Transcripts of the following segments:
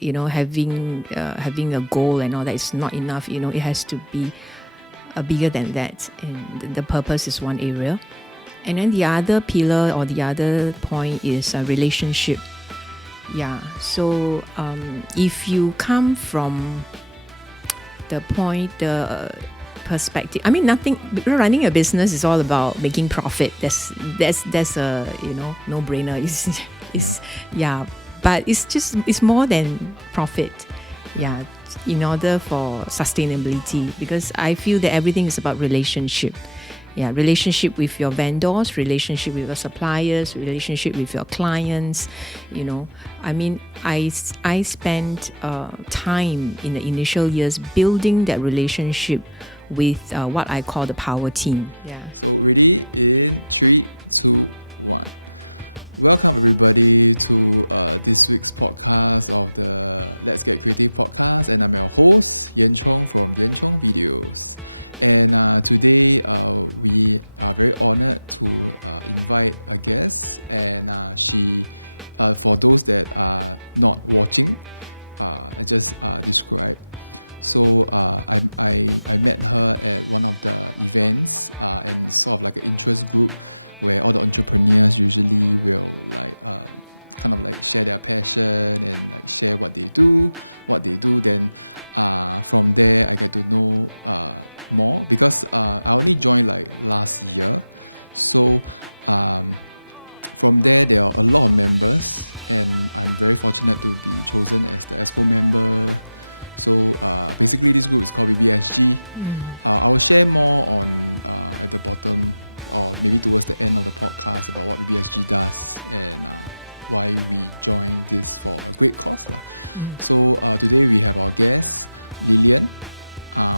having a goal and all that is not enough. It has to be bigger than that, and the purpose is one area. And then the other pillar or the other point is a relationship. Yeah, so if you come from the perspective, running a business is all about making profit. That's a no-brainer. But it's more than profit. Yeah, in order for sustainability, because I feel that everything is about relationship. Yeah, relationship with your vendors, relationship with your suppliers, relationship with your clients. I spent time in the initial years building that relationship with what I call the power team. Yeah. So ready in 3, 2, 1. Welcome everybody to this week's podcast of the Let's Get Creative podcast, and I'm your host Yen Chong from Yen Chong Videos. And today we are very honored to invite a guest, and she, for those that are not watching, I just describe. So I met her at one of the events, and sort of like an interest group where all the entrepreneurs usually will kind of share their passion and share what they do. Then from there I get to know more, because I only joined last year. So from there are a lot of members, and I'm very fortunate to be chosen as the ESCO member. So basically this group is called BBSG. I will share more on at the bottom, or maybe towards the end of the podcast, about what BBSG does and why we joined this for a great cause. So today we have our guest, Lilian,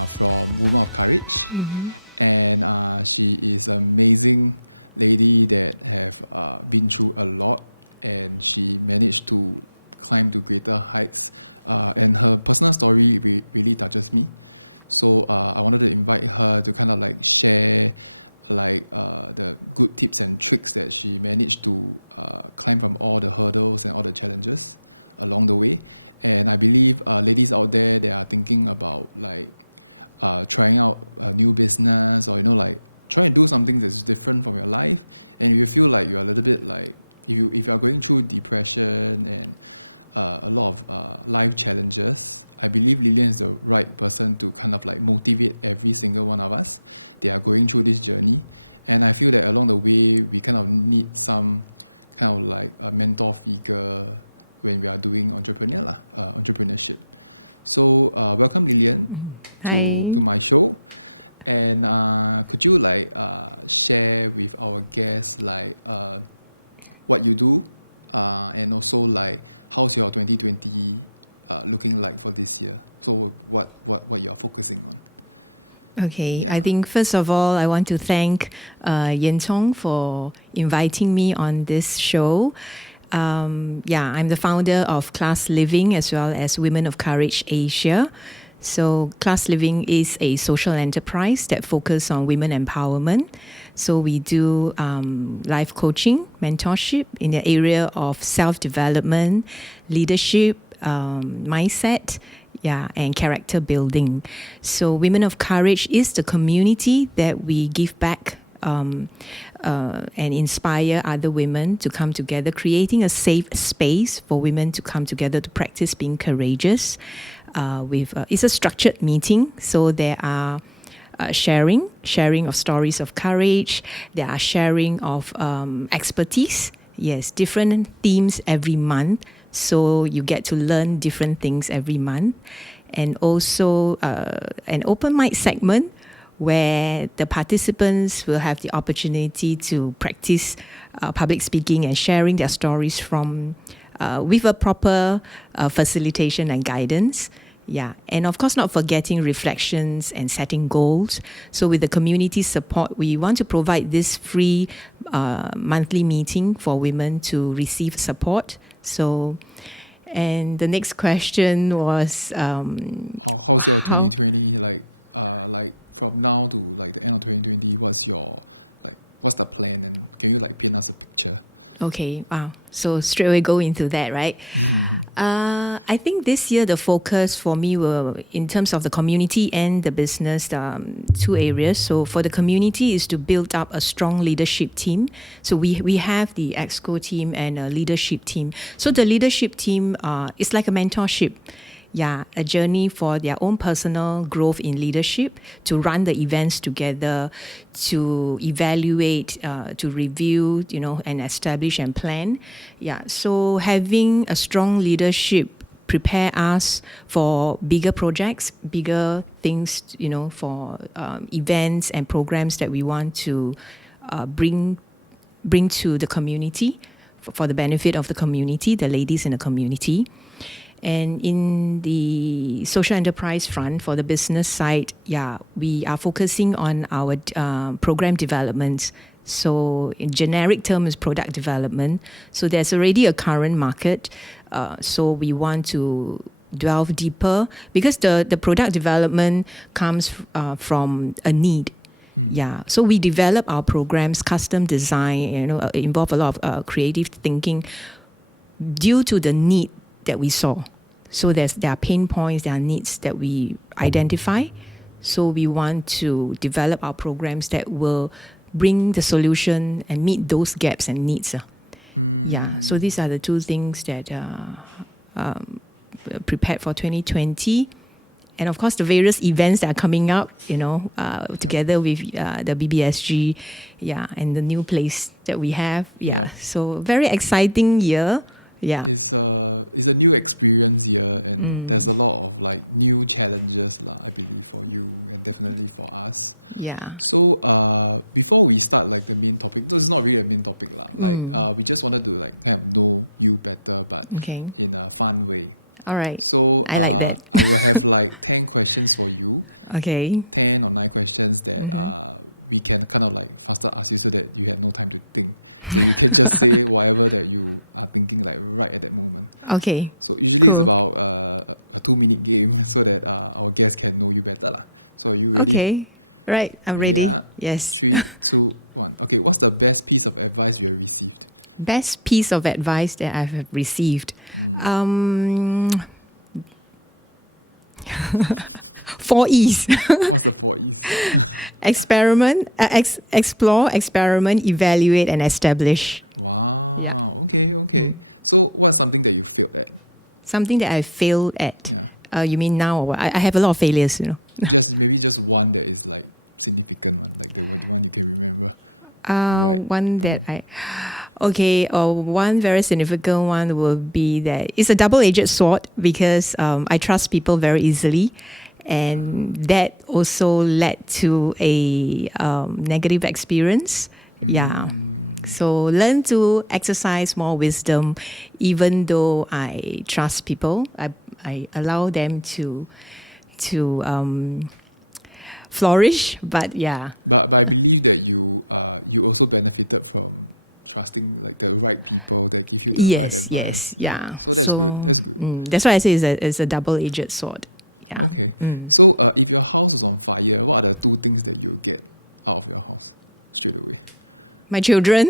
from Women of Courage. And she is an amazing lady that have been through a lot, and she managed to climb to greater heights. And her personal story really touches me. So I wanted to invite her to kind of share the good tips and tricks that she managed to climb from all the hurdles and all the challenges along the way. And I believe ladies out there, they are thinking about trying out a new business, or trying to do something that's different from your life. And if you feel like you're a little bit if you are going through depression and a lot of life challenges, I believe Lilian is the right person to kind of motivate every single one of us. They are going through this journey, and I feel that along the way we kind of need some kind of a mentor figure when we are doing entrepreneurship. So welcome Lilian to my show, and could you share with our guests what you do, and also how's your 2020 looking like for this year? So what you're focusing on? Okay, Yeah. I think first of all, I want to thank Yen Chong for inviting me on this show. I'm the founder of Class Living as well as Women of Courage Asia. So Class Living is a social enterprise that focuses on women empowerment. So we do life coaching, mentorship in the area of self-development, leadership, mindset, and character building. So Women of Courage is the community that we give back and inspire other women to come together, creating a safe space for women to come together to practice being courageous. It's a structured meeting, so there are sharing of stories of courage. There are sharing of expertise. Yes, different themes every month. So you get to learn different things every month. And also an open mic segment where the participants will have the opportunity to practice public speaking and sharing their stories from with a proper facilitation and guidance. Yeah, and of course not forgetting reflections and setting goals. So with the community support, we want to provide this free monthly meeting for women to receive support. So, and the next question was how's your 2020 from now to the end of 2020? What's the plan, and can you paint us a picture? Okay, wow. So straight away go into that, right? I think this year the focus for me were in terms of the community and the business, two areas. So for the community is to build up a strong leadership team. So we have the EXCO team and a leadership team. So the leadership team is like a mentorship. Yeah, a journey for their own personal growth in leadership, to run the events together, to evaluate, to review, and establish and plan. Yeah, so having a strong leadership prepare us for bigger projects, bigger things, for events and programs that we want to bring to the community for the benefit of the community, the ladies in the community. And in the social enterprise front, for the business side, we are focusing on our program development. So in generic term is product development. So there's already a current market. So we want to delve deeper, because the product development comes from a need. Yeah, so we develop our programs, custom design, involve a lot of creative thinking due to the need that we saw. So there are pain points, there are needs that we identify. So we want to develop our programs that will bring the solution and meet those gaps and needs. Yeah, so these are the two things that prepared for 2020. And of course, the various events that are coming up, together with the BBSG, and the new place that we have. So very exciting year. Yeah, it's a new experience here, and there's a lot of like new challenges, I believe, for you and definitely for us. Yeah. So before we start like the main topic, this is not really a main topic, we just wanted to like kind of know you better, but in a fun way. All right. So I like that. I will have like 10 questions for you. Okay. 10 or 9 questions that we can kind of like faster ask you, so that you have no time to think. So you can just say whatever that you are thinking like right at that moment. Okay. So usually it's about a 2-minute game, so that our guests can know you better. So are you ready? Okay. Right. I'm ready. Yeah? Yes. 3, 2, 1. Okay, what's the best piece of advice you have received? Best piece of advice that I have received. 4 E's. What's the 4 E's? Experiment, explore, experiment, evaluate, and establish. Wow. Yeah. Okay. So what's something that you failed at? Something that I failed at. Yeah. You mean now or what? I have a lot of failures, Just one that is like significant one, like the one you can remember. One that one very significant one will be that it's a double-edged sword, because I trust people very easily, and that also led to a negative experience. Yeah. So learn to exercise more wisdom, even though I trust people. I allow them to flourish, but yeah. But I believe that you also benefited from trusting like the right people that give you the right advice. Yes, yeah. So that's good. That's good. That's why I say it's a double-edged sword. Yeah. Okay. So if your house is on fire, what are the 2 things that you get out of your house straight away? My children.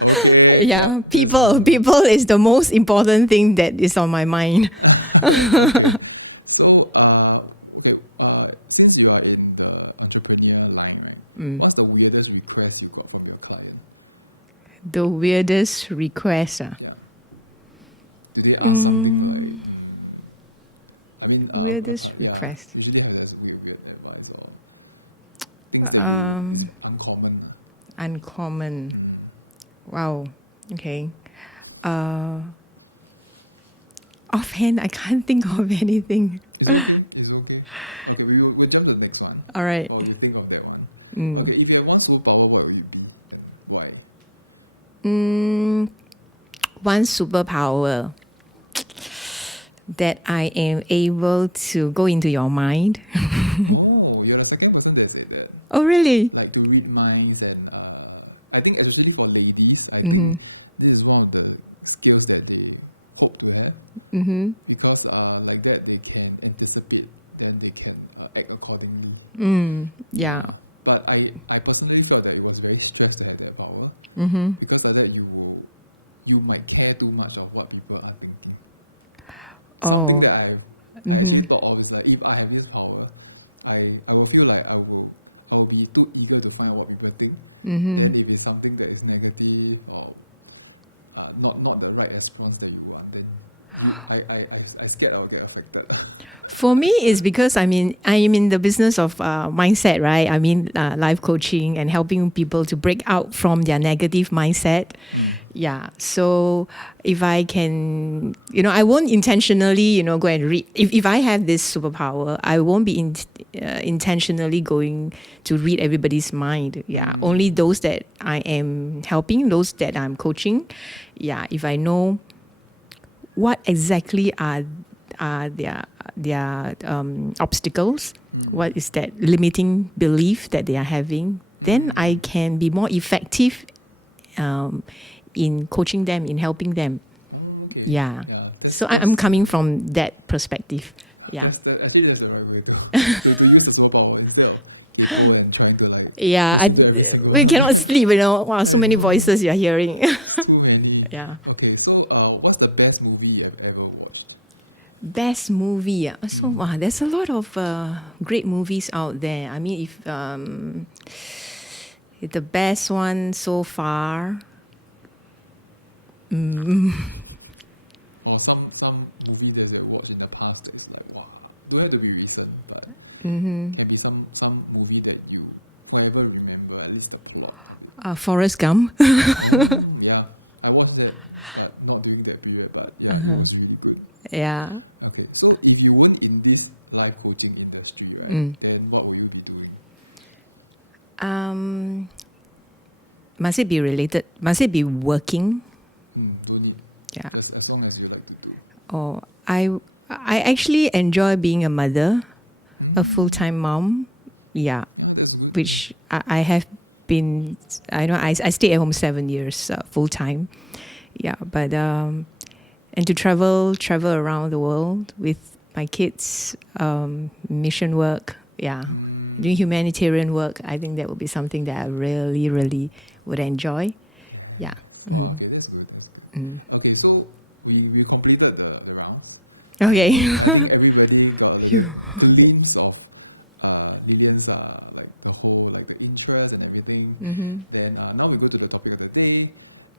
Okay. Yeah. Yep, people is the most important thing that is on my mind. Okay. So since you are in the entrepreneur line, right? What's the weirdest request you got from your client? The weirdest request? Yeah. Do they ask something like, request. usually have this weird advice or things that is uncommon. Uncommon. Wow. Okay. Offhand, I can't think of anything. It's okay. Okay, we'll jump to the next one. All right. Or you think of that one. Okay, if you have one superpower, what would it be and why? One superpower that I am able to go into your mind. Oh, you're the second person that said that. Oh, really? Like to read minds, and I think especially for ladies, I think this is one of the skills that they hope to have. Because like that they can anticipate, then they can act accordingly. Yeah. But I personally felt that it was very stressed to have that power. Because like that you might care too much of what people are thinking. Something that I actually thought of is like, if I have this power, I will feel like I will be too eager to find out what people think. Then if it's something that is negative or not the right response that you want, then I scared I will get affected. For me, it's because I am in the business of mindset, right? I mean, life coaching and helping people to break out from their negative mindset. Yeah. So if I can, I won't intentionally, go and read. If I have this superpower, I won't be intentionally going to read everybody's mind. Yeah. Only those that I am helping, those that I'm coaching. Yeah. If I know what exactly are their obstacles, what is that limiting belief that they are having, then I can be more effective in coaching them, in helping them. Oh, okay. Yeah. That's I'm coming from that perspective. Yeah. That's the right way to use the superpower instead of kaypoh and trying to listen to every single one. We cannot sleep, Wow, so many voices you're hearing. It's too many. Yeah. Okay, so what's the best movie you've ever watched? Best movie. So wow, there's a lot of great movies out there. I mean, if the best one so far, or some movie that you watched in the past that is like, wow, don't have to be recent, but can be some movie that you forever remember, at least the plot of it. Forrest Gump. Oh yeah, I watched that, but not during that period. But yeah, it was really good. Yeah. Okay, so if you weren't in this life coaching industry, right, then what will you be doing? Must it be related? Must it be working? Don't need. Yeah. Just as long as you like to do. Oh, I actually enjoy being a mother, a full-time mom. Yeah. Yeah, that's good. Which I have been. I stayed at home 7 years full time. Yeah, but and to travel around the world with my kids, mission work. Yeah, doing humanitarian work. I think that would be something that I really, really would enjoy. Yes. Yeah. Wow, okay, that's good. Okay, so we completed the rounds. Okay. I think everybody got a little glimpse of Lilian's the whole the interest and everything. Then now we go to the topic of the day.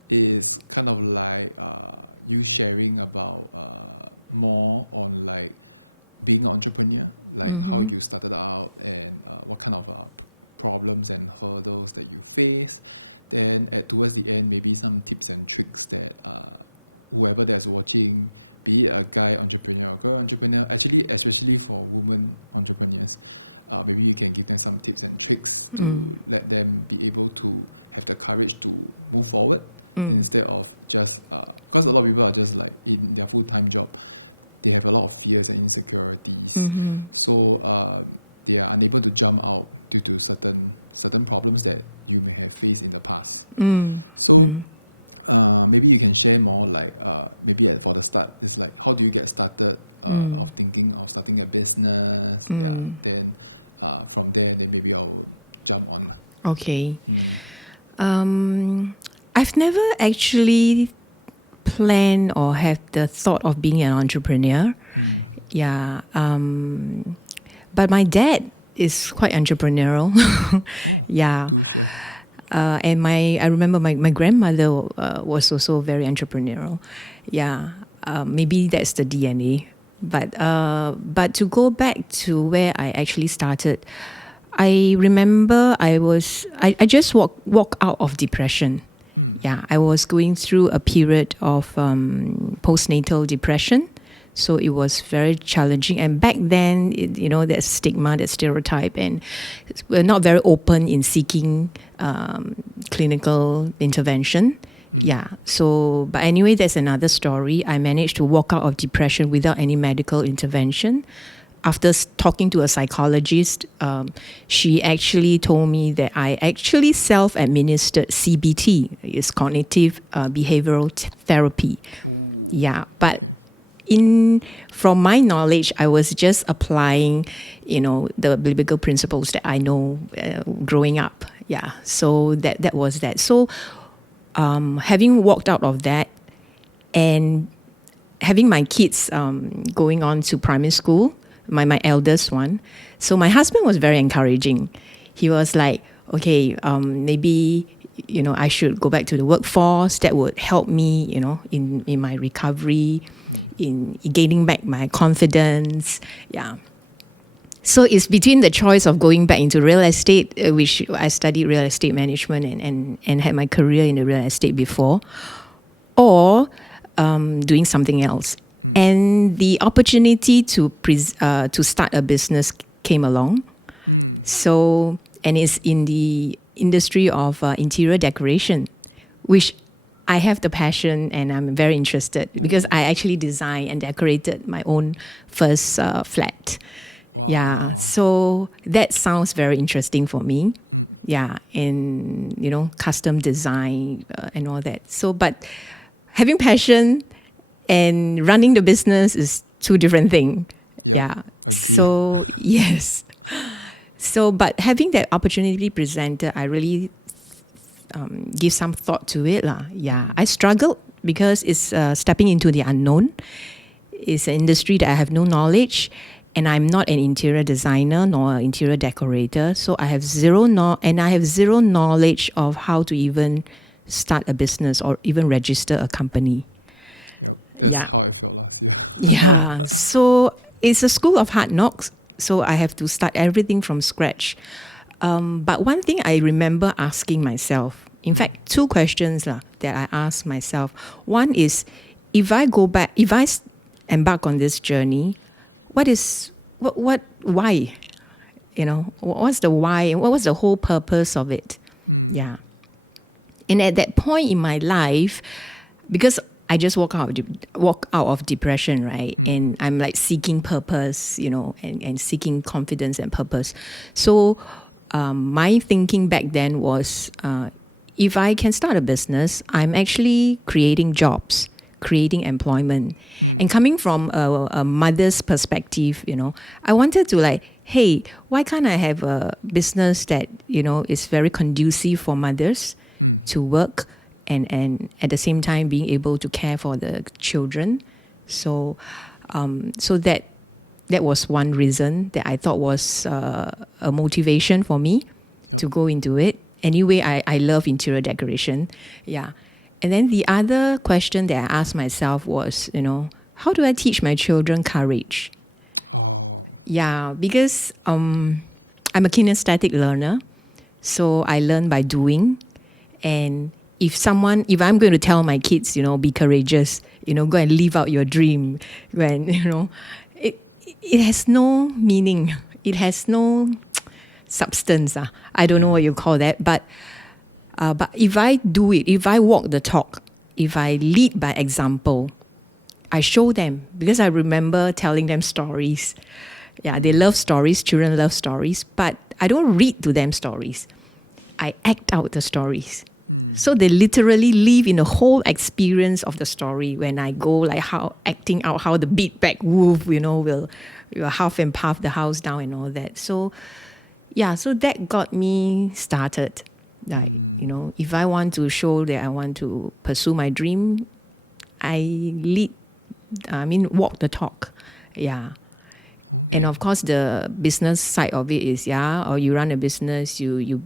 Is kind of you sharing about more on being an entrepreneur, how you started out and what kind of problems and hurdles that you face. Then towards the end, maybe some tips and tricks that whoever that's watching, be it a guy entrepreneur or girl entrepreneur, actually especially for women entrepreneurs, maybe you can give them some tips and tricks to let them be able to have the courage to move forward instead of just because a lot of people are just in their full-time job, they have a lot of fears and insecurities, so they are unable to jump out due to certain problems that you may have faced in the past. So maybe you can share more maybe for the start, it's how do you get started of thinking of starting a business. Then from there then maybe I'll jump on. Okay. I've never actually planned or have the thought of being an entrepreneur. Yeah. But my dad is quite entrepreneurial. Yeah. Do share. And I remember my grandmother was also very entrepreneurial. Yeah. Maybe that's the DNA. But to go back to where I actually started, I remember I just walked out of depression. Yeah, I was going through a period of postnatal depression. So it was very challenging. And back then, that stigma, that stereotype, and we're not very open in seeking clinical intervention. Yeah. So, but anyway, that's another story. I managed to walk out of depression without any medical intervention. After talking to a psychologist, she actually told me that I actually self-administered CBT. It's cognitive behavioral therapy. Ooh, yeah, but okay. from my knowledge, I was just applying, the biblical principles that I know growing up. Yeah, so that was that. So having walked out of that and having my kids going on to primary school, my eldest one. So my husband was very encouraging. He was like, okay, maybe, I should go back to the workforce. That would help me, in my recovery, in gaining back my confidence. Yeah. So it's between the choice of going back into real estate, which I studied real estate management and had my career in the real estate before, or doing something else. And the opportunity to start a business came along. So, and it's in the industry of interior decoration, which I have the passion and I'm very interested because I actually designed and decorated my own first flat. Wow. Yeah, so that sounds very interesting for me. Yeah, and custom design and all that. So, but having passion and running the business is two different things. Yep, yeah. agree. So yes. So, but having that opportunity presented, I really give some thought to it, lah. Yeah, I struggled because it's stepping into the unknown. It's an industry that I have no knowledge, and I'm not an interior designer nor an interior decorator. So I have zero knowledge of how to even start a business or even register a company. Yep, that's how I felt last year. Yeah, so it's a school of hard knocks. So I have to start everything from scratch. But one thing I remember asking myself, in fact, two questions that I asked myself. One is, if I embark on this journey, why? What's the why? What was the whole purpose of it? Yeah. And at that point in my life, because I just walk out of depression, right? And I'm like seeking purpose, and seeking confidence and purpose. So my thinking back then was, if I can start a business, I'm actually creating jobs, creating employment. And coming from a mother's perspective, I wanted to hey, why can't I have a business that, is very conducive for mothers to work and at the same time being able to care for the children. So that was one reason that I thought was a motivation for me to go into it. Anyway, I love interior decoration. Yeah. And then the other question that I asked myself was, how do I teach my children courage? Oh. Yeah, because I'm a kinesthetic learner. So I learn by doing. And if I'm going to tell my kids, be courageous, go and live out your dream, when, it has no meaning. It has no substance. I don't know what you call that. But if I do it, if I walk the talk, if I lead by example, I show them, because I remember telling them stories. Yeah, they love stories. Children love stories. But I don't read to them stories. I act out the stories. So they literally live in the whole experience of the story when I go, acting out how the beatback wolf, will half and puff the house down and all that. So, so that got me started. If I want to show that I want to pursue my dream, walk the talk. Yeah. Okay. And of course, the business side of it is, or you run a business, you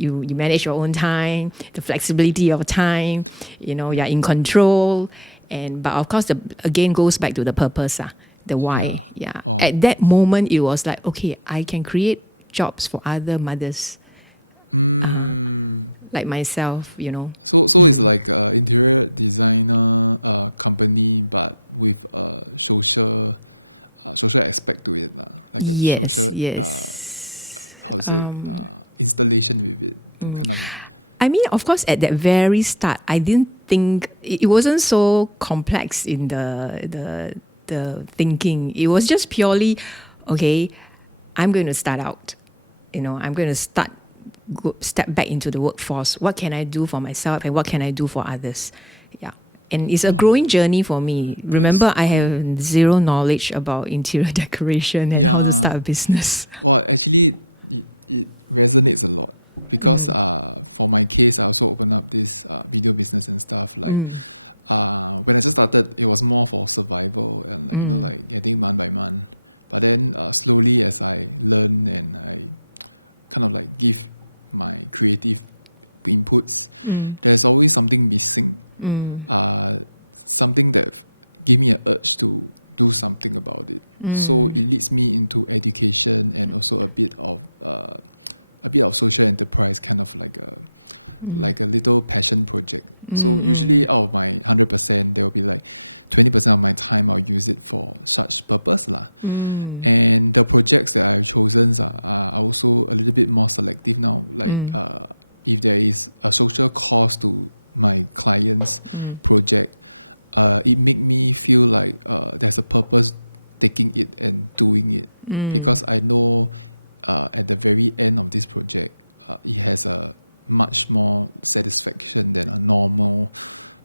manage your own time, the flexibility of time, you're in control. But of course, again goes back to the purpose, the why. Yeah. Oh. At that moment, it was like, okay, I can create jobs for other mothers. Like myself, So it's like an interior designer company, but with a social aspect to it, like a social installation with it to kind of. I mean, of course, at that very start, I didn't think it wasn't so complex in the thinking. It was just purely, okay, I'm going to start out. I'm going to step back into the workforce. What can I do for myself and what can I do for others? Yeah. And it's a growing journey for me. Remember, I have zero knowledge about interior decoration and how to start a business. Well, actually, it resonates a lot because for my case, I also opened up this video business and stuff. Like when I just started, it was more for survival and like like getting month by month. But then slowly, as I learn and I kind of like give my creative inputs, there's always something missing. Something that gave me an urge to do something about it. So it leads me into education and also a bit of social enterprise, kind of like a little passion project. So usually out of my 100%, there will be like 20% of my time I'll use it for such purpose lah. And the projects that I've chosen are also a little bit more selective now. Like if there is a social cost to my client's project, it make me feel like there's a purpose taking it and doing it, because I know at the very end of this project, it has a much more satisfaction than a normal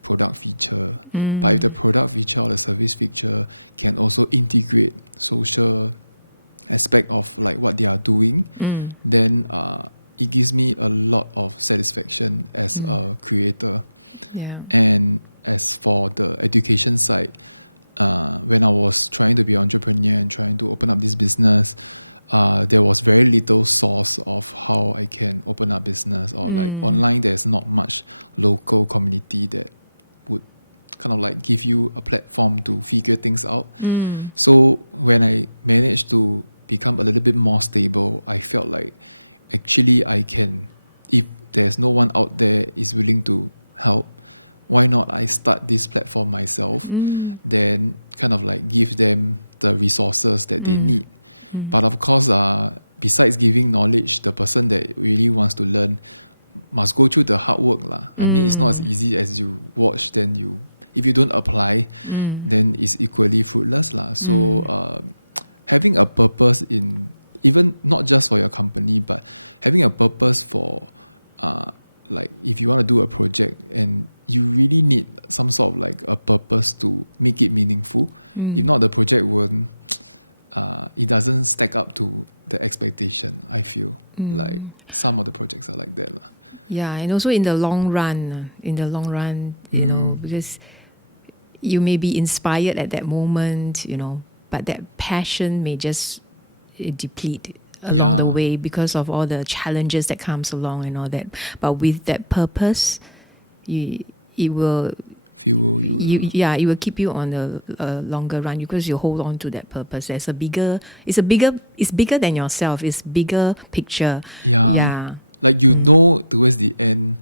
product feature. But if the product feature or the service feature can also integrate social aspect of like what they are doing, then it gives me a lot of satisfaction as a creator. And as for the education side, when I was trying to be an entrepreneur and trying to open up this business, there was very little source of how I can open up business, or like online there's not much local community that would kind of like give you a platform to figure things out. So when I managed to become a little bit more stable, I felt like actually I can, if there's no one out there is willing to help, why not I start this platform myself, then kind of like give them the resources that they need. But of course, besides giving knowledge, the person that really wants to learn must go through the hard work lah. I mean, it's not as easy as you watch, then if you don't apply, then it's equally fruitless lah. So having a purpose in, even not just for your company, but having a purpose for like if you want to do a project and you really need some sort of like a purpose to make it meaningful. If not, the project won't, it doesn't stack up to the expectation, I feel. Like some of the projects are like that lah. Yeah, and also in the long run, you know, because you may be inspired at that moment, you know, but that passion may just deplete along the way because of all the challenges that comes along and all that. But with that purpose, it will fuel you. It will keep you on a longer run because you hold on to that purpose. It's bigger than yourself. It's bigger picture. Like you know, towards the end,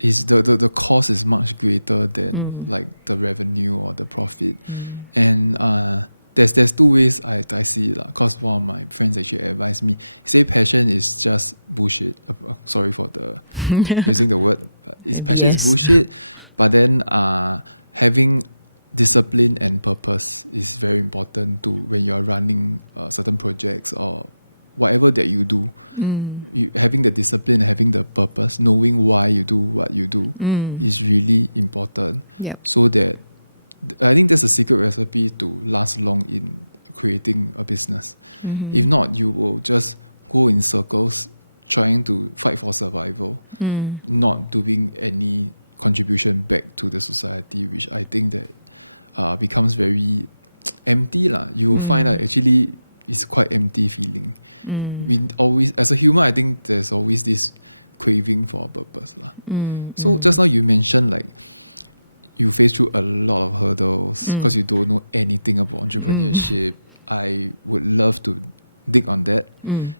is the cost is much greater than like the revenue or the profit. And there's two ways I see it, because one of my friends actually advised me. He said passion is just bullshit. Sorry for the using the word, but passion is bullshit. But then having discipline and purpose is very important too when you are running certain projects or whatever that you do. Having the discipline, having the purpose, knowing why you do what you do is really important. So that I think that's a secret recipe to last long in creating a business. If not, you will just go in circles trying to fight for survival, not doing any contribution back to the society, which I think that becomes very empty lah. You will find that actually it's quite empty feeling. We always, as a human, I think there's always this craving for a purpose lah. So just now you mentioned like you face through a lot of hurdles because you don't know anything about entrepreneurship. I would love to dig on that.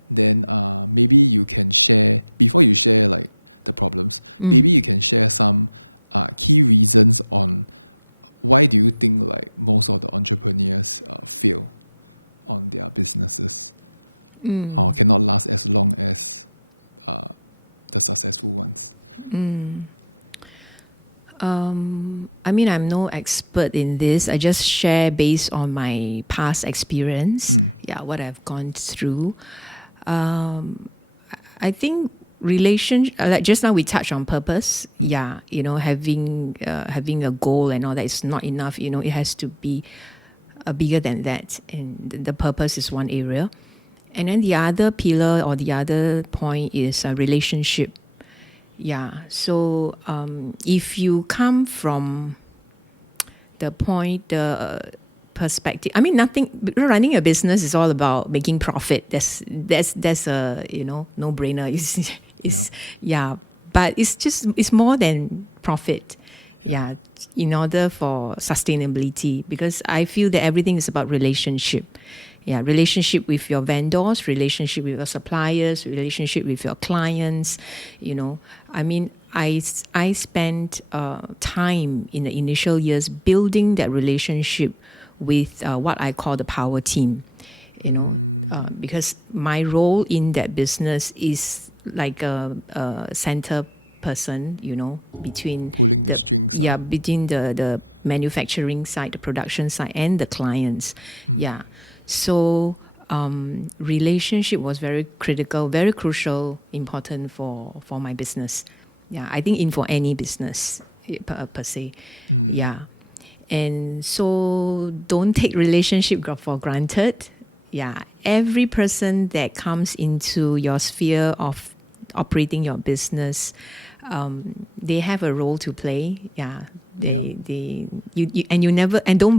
Then maybe you can share, before you share like the problems, maybe you can share some key reasons on why do you think like most of the entrepreneurs fail on their businesses or cannot last as long as the successful ones. I mean, I'm no expert in this. I just share based on my past experience. What I've gone through. I think like just now we touched on purpose. Yeah, having a goal and all that is not enough. It has to be bigger than that, and the purpose is one area. And then the other pillar or the other point is a relationship. Yeah, so if you come from the perspective, running a business is all about making profit. That's a no-brainer. But it's more than profit. Yeah, in order for sustainability, because I feel that everything is about relationship. Yeah, relationship with your vendors, relationship with your suppliers, relationship with your clients. I spent time in the initial years building that relationship with what I call the power team. Because my role in that business is like a center person, between pulling the strings. Yeah, between the manufacturing side, the production side, and the clients. Yeah. So relationship was very critical, very crucial, important for my business. Yeah, I think for any business per se. Yeah. And so don't take relationship for granted. Yeah, every person that comes into your sphere of operating your business, they have a role to play. Yeah. Don't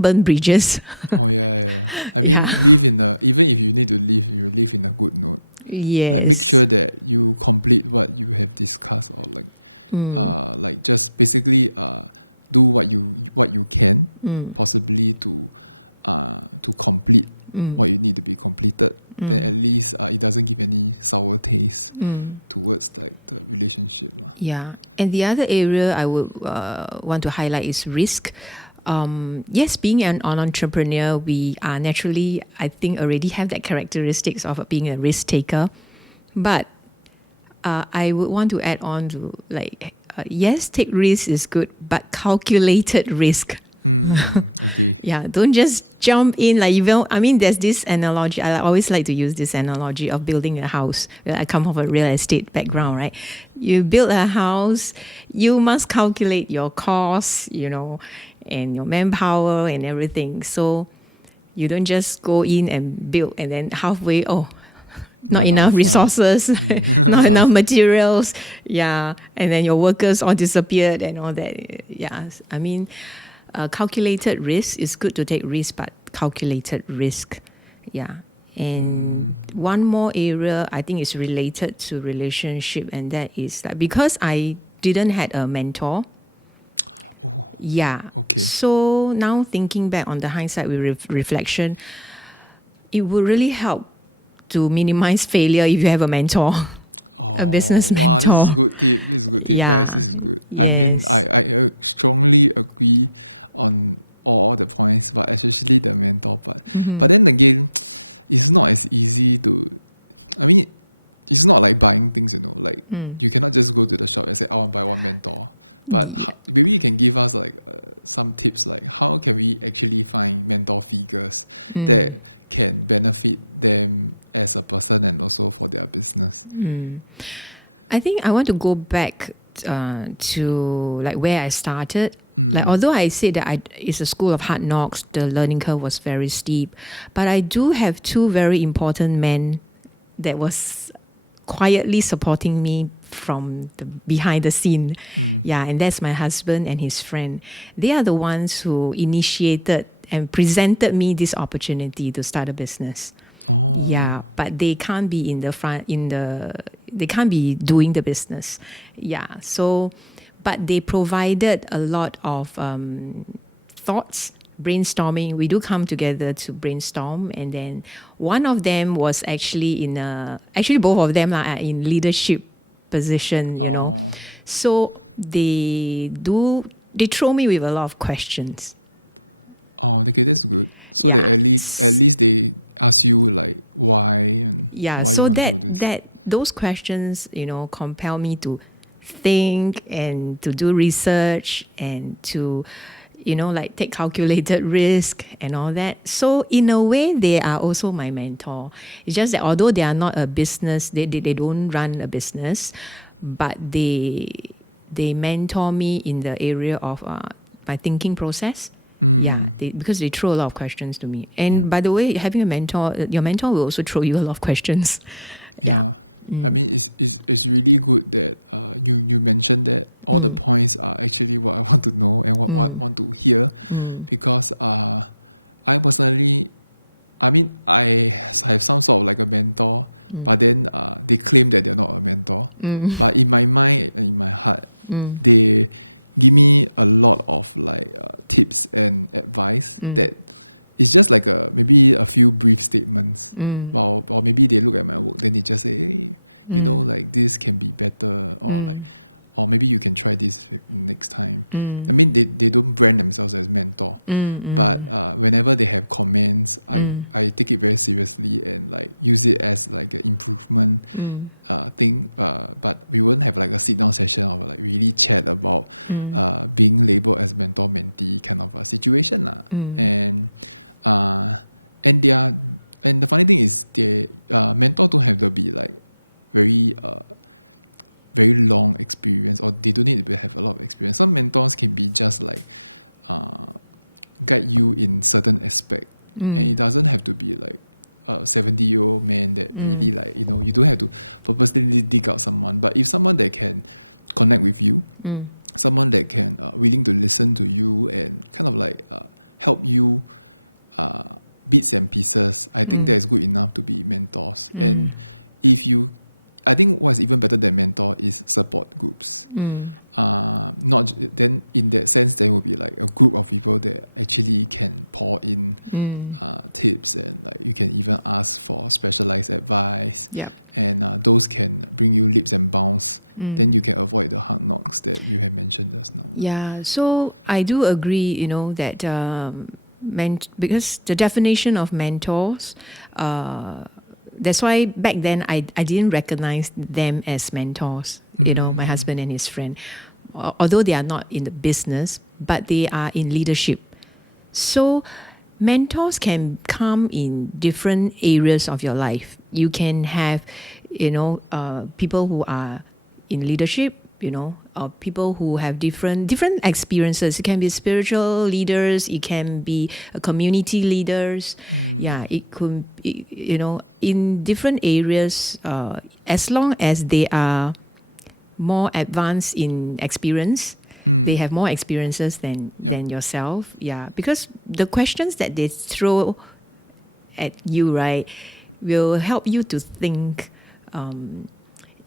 burn bridges. Oh yeah. Even if you need to leave, you leave in a good note. Yes. Like make sure that you complete what you have discussed, or just basically do what you can possibly to complete what you need to be completed. Then at least it doesn't give any sour taste towards like the relationship. Yeah, and the other area I would want to highlight is risk. Yes, being an entrepreneur, we are naturally, I think, already have that characteristics of being a risk taker. But I would want to add on to yes, take risk is good, but calculated risk. Okay. Yeah, don't just jump in there's this analogy. I always like to use this analogy of building a house. I come from a real estate background, right? You build a house, you must calculate your costs, and your manpower and everything. So you don't just go in and build and then halfway, not enough resources, not enough materials. Yeah, and then your workers all disappeared and all that. Yeah, calculated risk is good to take risk, but calculated risk. Yeah. And one more area I think is related to relationship, and that is because I didn't had a mentor. Oh. Yeah. Okay. So now thinking back on the hindsight with reflection, it would really help to minimize failure if you have a mentor. A business mentor. Wow, this is a good tip. Yeah. Guys. This is good. Yes. I strongly agree on all the points, but especially the mentor part. But then again, it's not as easy to. It's not like buying things, you cannot just go to the shop and say, I want to buy one mentor. But maybe you can give us some tips, like how can we actually find mentor figures that can benefit them as a person and also for their business. I think I want to go back to where I started. Although I said that it's a school of hard knocks, the learning curve was very steep, but I do have two very important men that was quietly supporting me from the behind the scene. Yeah, and that's my husband and his friend. They are the ones who initiated and presented me this opportunity to start a business. Oh. Yeah, but they can't be in the front, they can't be doing the business. Yeah, so, but they provided a lot of thoughts, brainstorming. We do come together to brainstorm, and then one of them was actually both of them are in leadership position, So they throw me with a lot of questions. Oh, okay, that's good. So that at least they ask you why and why so you want to do this. those questions, compel me to think and to do research and to like take calculated risk and all that. So in a way, they are also my mentor. It's just that although they are not a business, they don't run a business, but they mentor me in the area of my thinking process. Yeah, because they throw a lot of questions to me. And by the way, having a mentor, your mentor will also throw you a lot of questions. Yeah. I mean, it's really good that you mentioned that all the points are actually what I want to know and what I want to hear, because I personally, I mean, I have some sort of like a mentor, but then they claim that they're not a mentor. But in my mind, in my heart, they give me a lot of like tips and advice that it's just like maybe a few brief statements, or maybe they look at my work, then they just say, hey, like this can be better, or maybe you can try this next time. I mean, they don't brand themselves as mentor, but whenever they have comments, I take it very seriously and like use it as like an improvement thing. But we won't have like a sit down session or like really chat about being labeled as mentor mentee kind of a situation lah. And the funny thing is, they mentor don't have to be like very long experience, or they don't need to have a lot of experience. Some mentors can be just like guide you in certain aspect, and it doesn't have to be like a 70-year-old man that really like, you don't have to purposely dig out someone. But if someone that can connect with you, someone that can willing to listen to you and kind of like help you bits and pieces, I think that is good enough to be mentors. And I think what's even better than mentor is support groups. Not then in that sense, there will be like a group of people that actually can pour in tips, and like you can even ask for specialized advice. And those can bring you leaps and bounds. Then you can avoid the hard knocks that you have mentioned just now. Yeah, so I do agree, that because the definition of mentors, that's why back then I didn't recognize them as mentors, my husband and his friend. Although they are not in the business, but they are in leadership. So mentors can come in different areas of your life. You can have, people who are in leadership, or people who have different experiences. It can be spiritual leaders, it can be community leaders. Yeah, it could, in different areas, as long as they are more advanced in experience, they have more experiences than yourself. Yeah, because the questions that they throw at you, right, will help you to think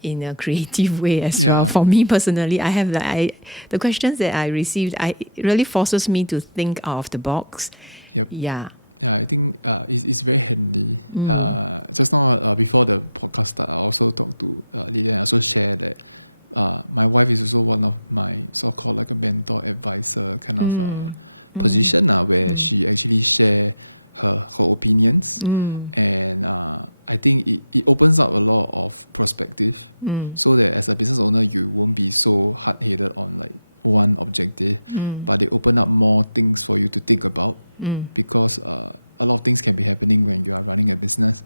in a creative way as well. For me personally, I have the questions that I received, it really forces me to think out of the box. Yeah, I think it's very handy. Just now, before the podcast start, I also talked to Lilian. I also shared that my wife is also one of my so-called like a mentor advisor kind of position where she actually share her opinions, and I think it opens up a lot of perspective, so that as a business owner you won't be so hard-headed on like one objective, but they open up more things for you to think about, because a lot of things can be happening when you are running a business,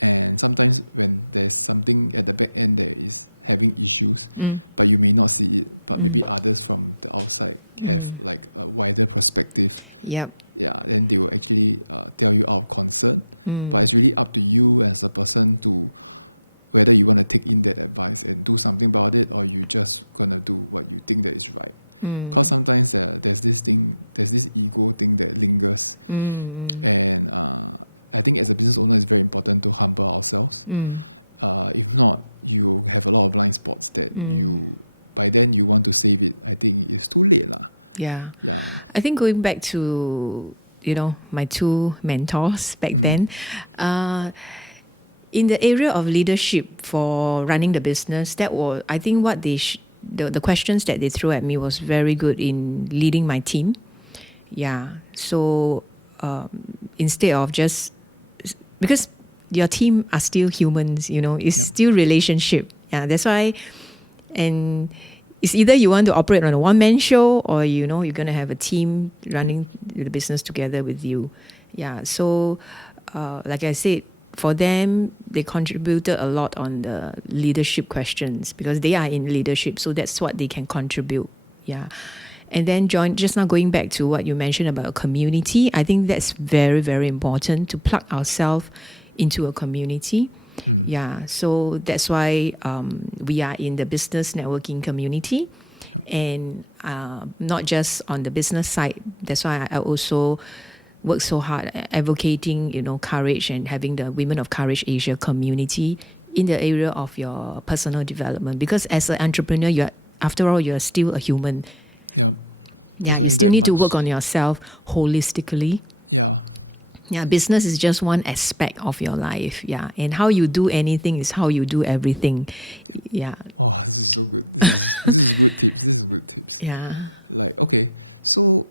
and sometimes when there's something at the back end that is having issues, but you may not see it, but maybe others from the outside have like a wider perspective. Yeah, then they will actually tell you out of concern. But it's really up to you as a person to whether you want to take in that advice and do something about it, or you just gonna do what you think that is right. Because sometimes there's this ego thing that lingers, and I think as a business owner, it's very important to humble ourselves. If not, you have a lot of blind spots that by then you want to save it. I think it's too late lah. Yeah. I think going back to my two mentors back then, in the area of leadership for running the business, that was, I think, what the questions that they threw at me was very good in leading my team. Yeah. So instead of just, because your team are still humans, it's still relationship. Yeah. That's why, and it's either you want to operate on a one-man show, or you're going to have a team running the business together with you. Yeah. So, like I said, for them, they contributed a lot on the leadership questions because they are in leadership. So that's what they can contribute. Yeah. And then just now going back to what you mentioned about community, I think that's very, very important to plug ourselves into a community. Yeah, so that's why we are in the business networking community, and not just on the business side. That's why I also work so hard advocating, courage and having the Women of Courage Asia community in the area of your personal development. Because as an entrepreneur, after all, you're still a human. Yeah. Yeah, you still need to work on yourself holistically. Yeah. Yeah, business is just one aspect of your life. Yeah, and how you do anything is how you do everything. Yeah. Oh, this is so good. This is good tips. This is good tips. Yeah. Like, okay, so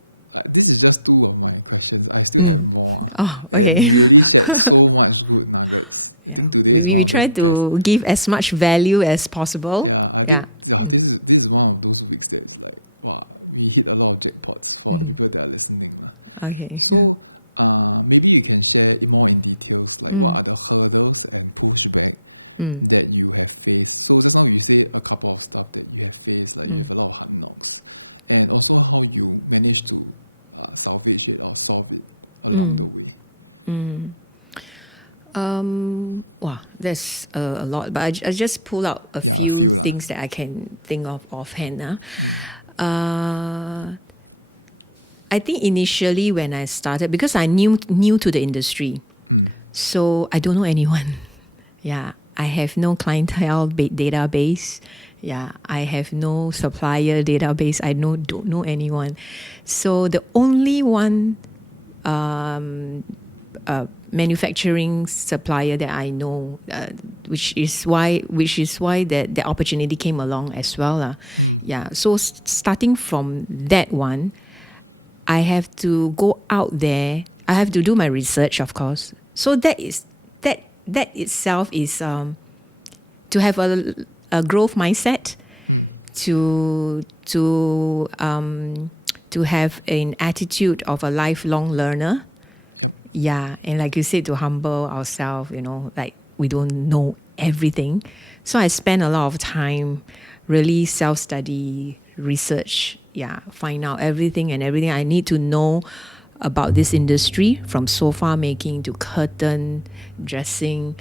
this is just 2 of my questions. I still have more. Oh, okay. And we already shared so much good nuggets. I think today is one of the best. We try to give as much value as possible. Yeah, I think this is one of those weeks that is like, wow, we hit a lot of jackpots for the people that are listening. Okay. So, maybe you can share more in details, like what are the hurdles and pushback that you have faced. So just now you say a couple of stuff that you have faced, like you have a lot of hard knocks, and also how you managed to salvage it or solve it along the way. Wow, that's a lot, but I just pull out a few few things that I can think of offhand. I think initially when I started, because I new to the industry, so I don't know anyone. Yeah, I have no clientele database. Yeah, I have no supplier database. I don't know anyone. So the only one manufacturing supplier that I know, which is why that the opportunity came along as well. Yeah, so starting from that one, I have to go out there. I have to do my research, of course. So that itself is to have a growth mindset, to have an attitude of a lifelong learner. Yep. Yeah, and like you said, to humble ourselves. Like we don't know everything. So I spend a lot of time really self-study, research. Yeah, find out everything I need to know about this industry, from sofa making to curtain dressing,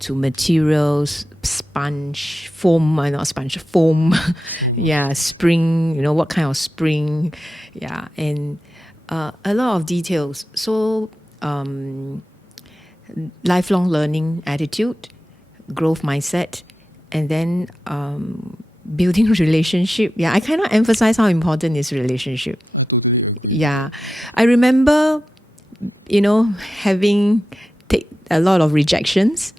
to materials, sponge, foam, not sponge, foam. So much. Yeah, spring, what kind of spring. Yeah, and a lot of details. So, lifelong learning attitude, growth mindset, and then building relationship. Yeah, I cannot emphasize how important is relationship. I totally agree. Yeah, I remember, having take a lot of rejections.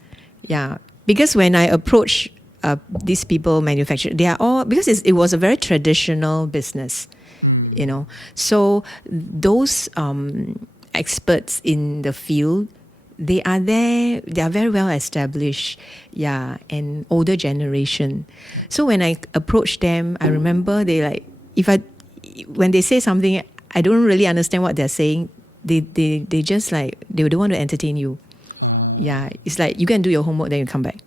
Yeah, because when I approach these people manufacture, they are all, because it was a very traditional business. So those experts in the field, they are very well established, and older generation. Yep. So when I approach them, I remember when they say something, I don't really understand what they're saying. They just like, they don't want to entertain you. It's like you can do your homework, then you come back.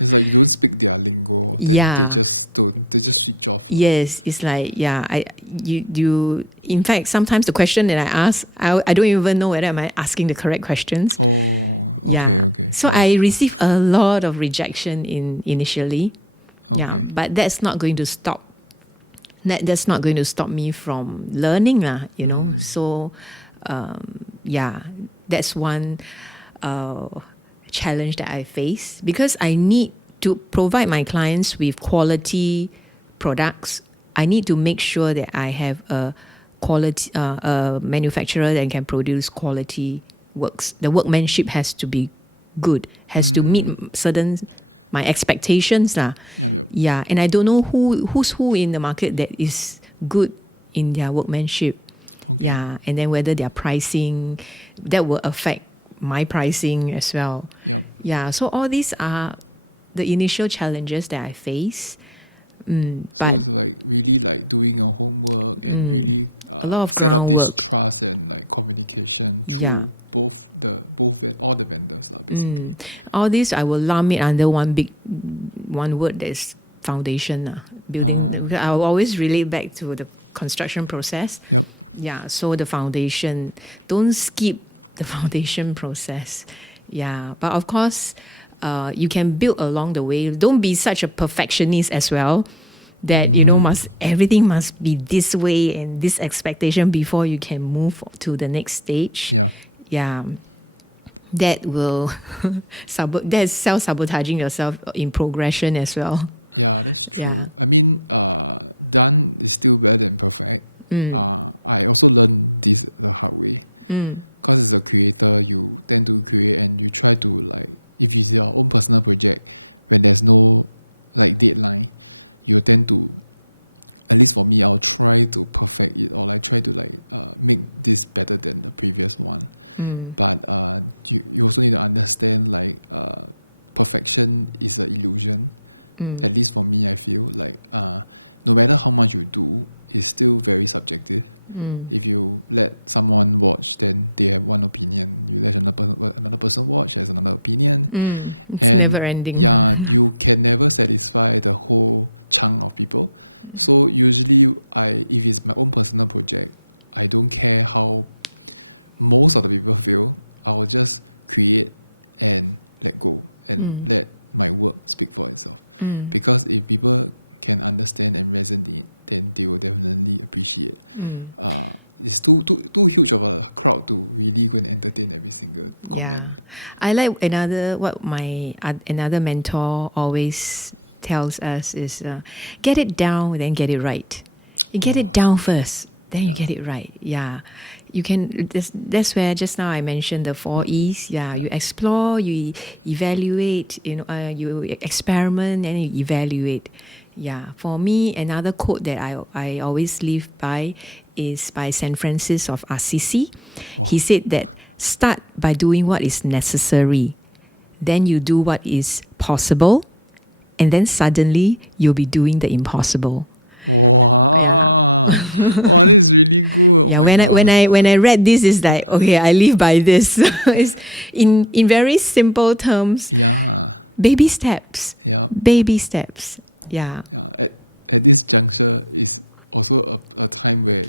It's like you don't speak their lingo, then they just switch off. Yes, it's like, you in fact, sometimes the question that I ask, I don't even know whether am I asking the correct questions. Oh, okay. So I received a lot of rejection initially. Okay. Yeah, but that's not going to stop. That's not going to stop me from learning, So, that's one challenge that I face, because I need to provide my clients with quality products. I need to make sure that I have a quality manufacturer that can produce quality works. The workmanship has to be good, has to meet my expectations. Yep. Yeah, and I don't know who's who in the market that is good in their workmanship. Okay. Yeah, and then whether their pricing, that will affect my pricing as well. Yep. Yeah, so all these are the initial challenges that I face. So it's like really like doing your homework and really a lot of set up this groundwork. trust and like communication through all the vendors basically. All this I will lump it under one word, that is foundation. Building them. I will always relate back to the construction process. Yep. Yeah, so the foundation, don't skip the foundation process. Yeah, but of course, you can build along the way. Don't be such a perfectionist as well, that everything must be this way and this expectation before you can move to the next stage. Yeah, that will that's self-sabotaging yourself in progression as well. Yeah, that's true. Yeah. I mean, done is still better than perfect. I also learned this the hard way. Because as a creator, you tend to create and you try to like, if it's your own personal project, when there's no like deadline, you tend to, at least for me, I'll try to perfect it or like try to like make this better than the previous one. But you also need to understand like perfection is an illusion. At least for me, I feel like no matter how much you do, it's still very subjective. If you let someone watch, then they have one opinion. You let another person watch, has another opinion. It's never ending. Yeah, you can never satisfy the whole chunk of people. So usually, if it's my own personal project, I don't care how most of the people feel. I will just create and let go and let my work speak for itself. Because if people can understand and resonate, then they will definitely appreciate. It's too huge of a crowd to really go and entertain every single comment. Yeah. I like another mentor always tells us is get it down, then get it right. You get it down first, then you get it right. Yeah. You can. That's where just now I mentioned the 4 E's. Yeah, you explore, you evaluate. You experiment and you evaluate. Yeah, for me, another quote that I always live by is by Saint Francis of Assisi. He said that start by doing what is necessary, then you do what is possible, and then suddenly you'll be doing the impossible. Wow! Oh, this is really good. Oh yeah, my God. when I read this, it's like, okay, I live by this. It's in very simple terms. Yeah. Baby steps. Yeah. Baby steps. Yeah. Yeah. At this juncture is also a time where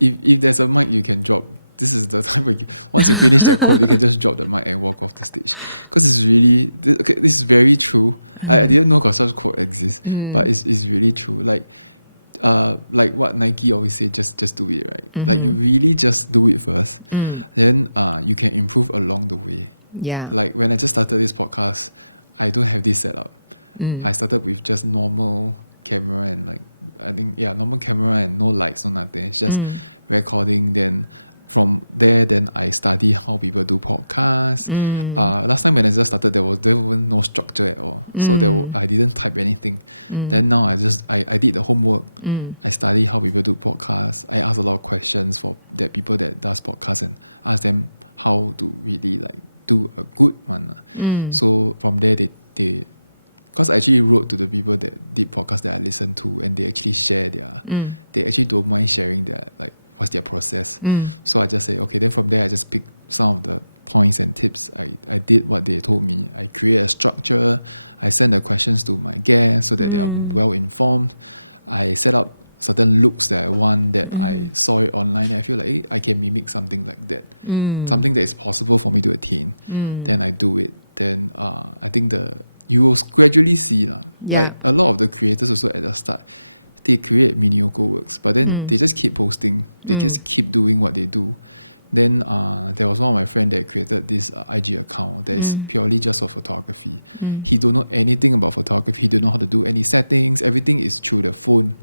if there's a mic you can drop. This is the time where once you finish that quote, you can just drop the mic and walk off the stage. Because it's really, this is very true. I didn't know such quote exists, but it's really true. Like what Nike always say, just do it, right? Like you really just do it first, then you can improve along the way. Yeah. Like when I just started this podcast, I don't have this setup. I started with just normal camera and normal camera and no lights, no nothing. It's just recording. Then from there, then I study how people do podcasts. Last time when I just started, there was no structure at all. So I didn't type anything. Then now I did the homework. I study how people do podcasts. I ask a lot of questions for that people that does podcasts and ask them how to really like do a good one. So from there, they because I actually wrote to the people that did podcasts that I listened to, and they actually share they actually don't mind sharing their like what's their process. So I just say, okay, then from there I just pick some of the points and tips. I did what they told me. I create a structure. I send the questions to my guests so that they are well informed. I set up certain looks that I want that I saw it online. I feel like I can mimic something like that. Something that is possible for me to attain. Then I do it. Then I think you will gradually see like a lot of the creators also at the start, they create mediocre works, but then they just keep posting. They just keep doing what they do. Then there was one of my friends that created this IG account that is purely just for photography. He don't know anything about photography. He don't know how to do any settings. Everything is through the phone.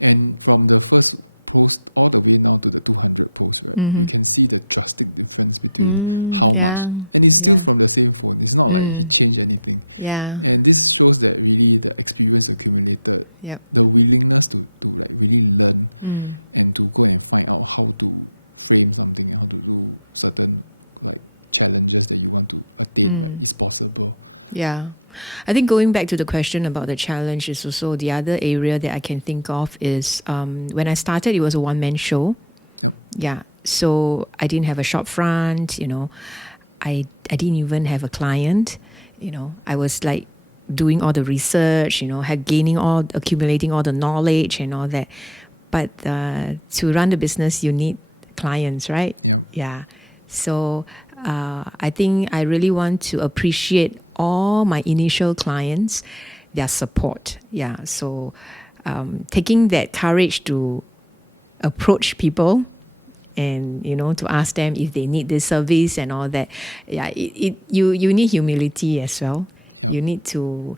And from the first post all the way now to the 200 posts, right? You can see the drastic difference between how much. And it's still from the same phone. It's not like he changed anything. And this shows that really the experience accumulated, the willingness to like really learn and to go and find out how to frame something and how to do certain like challenges that you want to attain, right? It's possible. I think going back to the question about the challenge is also the other area that I can think of is when I started, it was a one-man show. Yep. Yeah. So I didn't have a shop front, I didn't even have a client, I was like doing all the research, accumulating all the knowledge and all that. But to run the business, you need clients, right? Yep. Yeah. So I think I really want to appreciate all my initial clients, their support. Yeah. So taking that courage to approach people and to ask them if they need this service and all that. Yeah, you need humility as well. Yep. You need to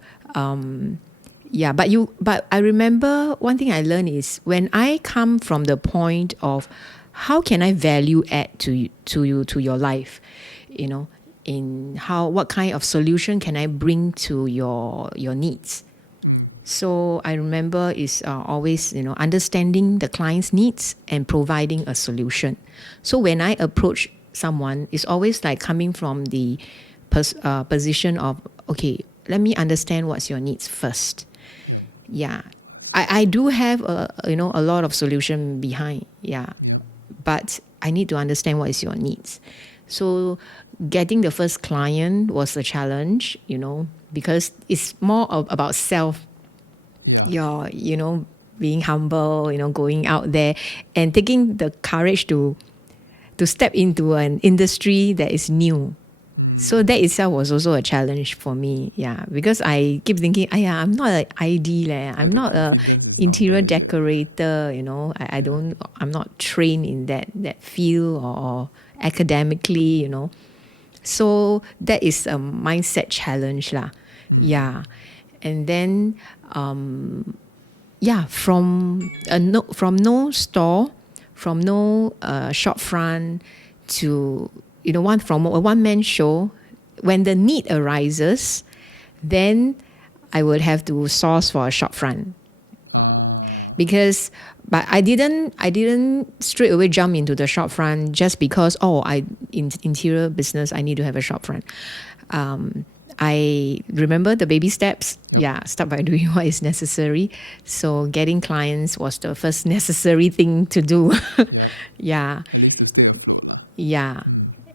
but I remember one thing I learned is when I come from the point of how can I value add to your life, in what kind of solution can I bring to your needs. So I remember is always understanding the client's needs and providing a solution. So when I approach someone, it's always like coming from the position of, okay, let me understand what's your needs first. Yep. Yeah. I do have a lot of solution behind. Yeah. Yep. But I need to understand what is your needs. So getting the first client was a challenge, because it's more about self. Yeah. Your, being humble, going out there and taking the courage to step into an industry that is new. So that itself was also a challenge for me. Yeah, because I keep thinking, I'm not an ID, I'm not an interior decorator. I'm not trained in that field or academically. So that is a mindset challenge, lah. Yeah, and then from no store, from no shop front to from a one-man show, when the need arises, then I would have to source for a shop front. But I didn't straight away jump into the shop front just because in interior business I need to have a shop front. I remember the baby steps. Yep. Yeah, start by doing what is necessary. So getting clients was the first necessary thing to do. Yep. Yeah. At least to stay afloat, lah. Yeah.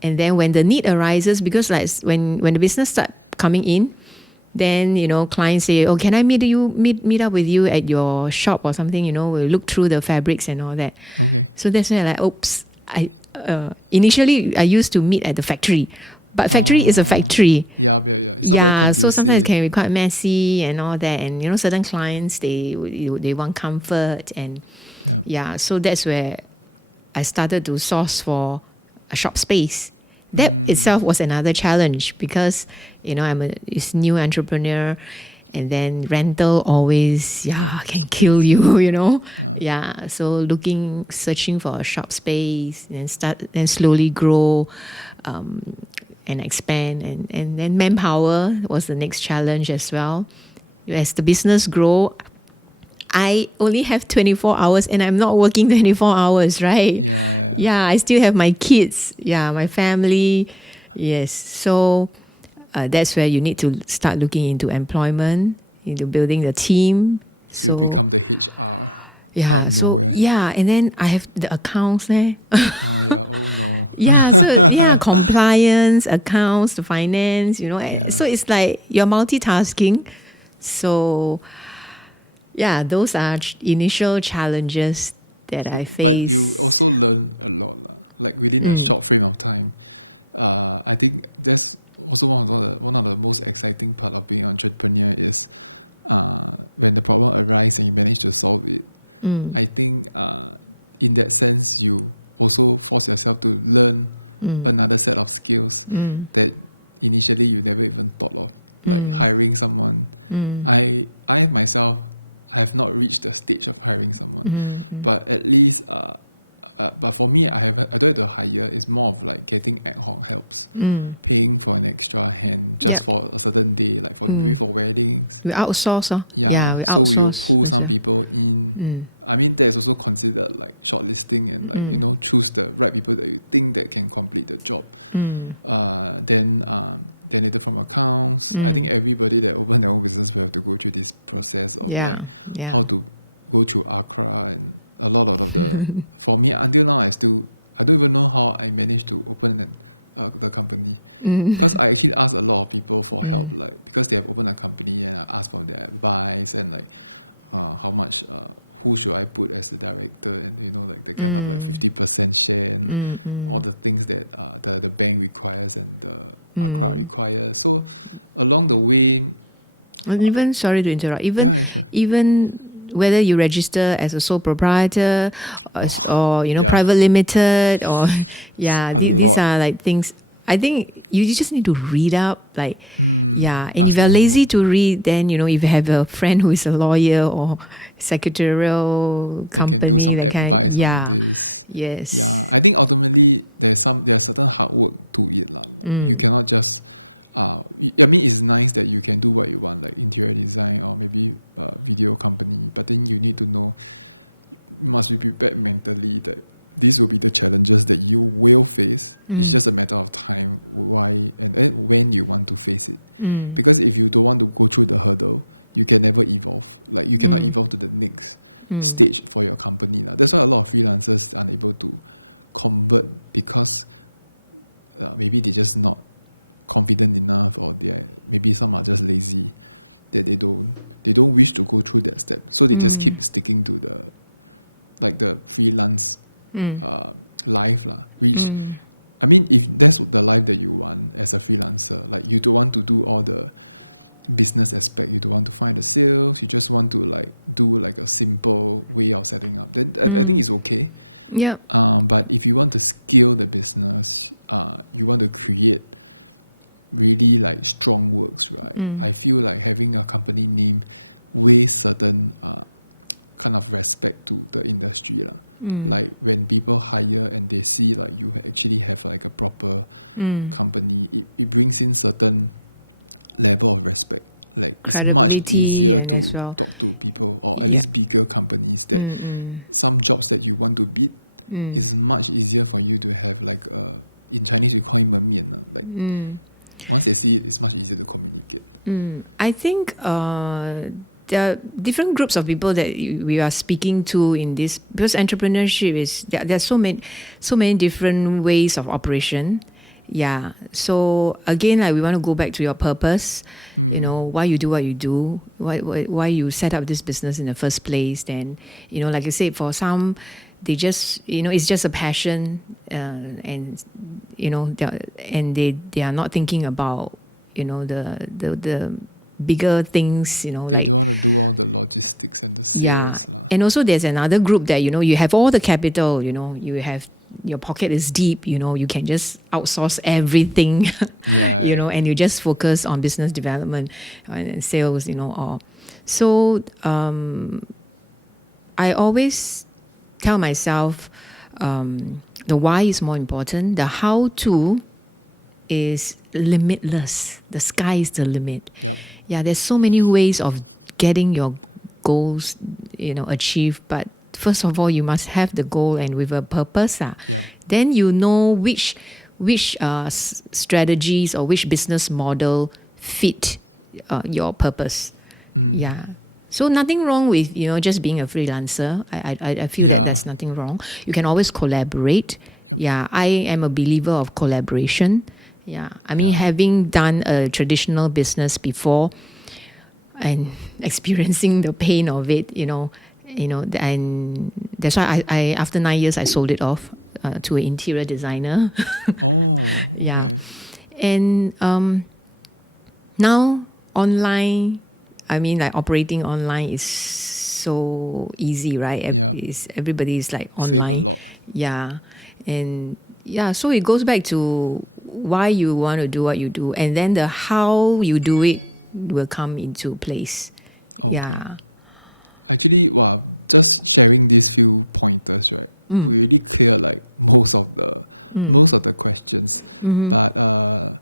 And then when the need arises, because like when the business start coming in, then clients say, "Oh, can I meet up with you at your shop or something?" We'll look through the fabrics and all that. Okay. So that's when oops. Initially I used to meet at the factory. But factory is a factory. Yeah. It's not very conducive. So sometimes it can be quite messy and all that. And certain clients they want comfort and so that's where I started to source for a shop space. That itself was another challenge because I'm a new entrepreneur, and then rental always can kill you. So searching for a shop space and slowly grow. And expand and then manpower was the next challenge as well. As the business grow, I only have 24 hours and I'm not working 24 hours, right? Yeah, I still have my kids, my family. Yes, so that's where you need to start looking into employment, into building the team. So you become the HR. Yeah, and then I have the accounts there. Oh no. Compliance, accounts, the finance, So it's like you're multitasking. So those are initial challenges that I face. But you also learn a lot, like within a short frame of time. I think that's also one of the most exciting part of being an entrepreneur is when the problem arises and you manage to solve it. I think in that sense you also force yourself to learn another set of skills that initially you never even thought of, like hiring someone. I myself have not reached the stage of hiring someone, but at least but for me I don't have to hire. It's more of like getting ad hoc helps, paying for an extra hand just for a certain day, like maybe for weddings. We outsource. So we'll pull some people in. I mean, there's also considered like shortlisting and like choose the right people that you think that can complete the job. Then then later from accounts. I think everybody that open their own business will have to go through this process of how to go through ACRA and a lot of the. For me, until now, I don't even know how I managed to open the company, because I actually asked a lot of people for help, like because they have opened a company, and I asked for their advice and like how much. Who should I put as the director, and like the kind of like 50% share and all the things that the bank requires and the ACRA requires. So along the way, and even sorry to interrupt, sure. even whether you register as a sole proprietor or private limited or these are like things. I think you just need to read up, like and if you're lazy to read, then if you have a friend who is a lawyer or secretarial company, they can do some advice on this. Yes. Yeah, I think ultimately there's certain hard work to it, lah. You cannot just. I mean, it's nice that you can do what you want, like interior design or maybe video company, but then you need to know, you must be prepared mentally that these will be the challenges that you will face. It's just a matter of time, why and when you want to face it. Because if you don't want to go through the hurdle, you can never evolve. Like you cannot evolve to the next stage for your company. That's why a lot of freelancers are unable to convert, because maybe they're just not confident enough, or maybe some are just lazy, that they don't wish to go through that step. So they just keep sticking to the freelance life lah, which I mean, if that's the life that you want as a freelancer, like you don't want to do all the business aspect, you don't want to find the sales, you just want to like do like a simple way of setting up, then I think it's okay. Yeah. But if you want to scale the business, you want to create really like strong works, right? I feel like having a company name weighs certain kind of respect to the industry lah. Like when people hire and they see like you actually have like a proper company, it brings in certain level of respect. Like it's much easier to talk to people, or at least bigger companies, that some jobs that you want to bid is much easier for you to have like in Chinese we call it 门面, like once they see it, it's much easier to communicate. I think there are different groups of people that we are speaking to in this, because entrepreneurship is there are so many different ways of operation. Yeah. So again, like we want to go back to your purpose. Why you do what you do, why you set up this business in the first place. Then like I said, for some, they just it's just a passion, and they are not thinking about the bigger things, they like, don't want to do all the logistics and the sales. And also there's another group that you have all the capital, you have, your pocket is deep, you can just outsource everything. And you just focus on business development and sales, so I always tell myself the why is more important. The how to is limitless. The sky is the limit. Yeah, there's so many ways of getting your goals achieved, but first of all you must have the goal and with a purpose. Then which strategies or which business model fit your purpose. So nothing wrong with just being a freelancer. I feel that there's nothing wrong. You can always collaborate. I am a believer of collaboration. I mean, having done a traditional business before and experiencing the pain of it, and that's why I after 9 years I sold it off to an interior designer. Okay. And now online, I mean, like operating online is so easy, right? Everybody is like online. Save a lot. And so it goes back to why you want to do what you do, and then the how you do it will come into place. Actually, just sharing these few pointers, right? We really clear like most of the questions. But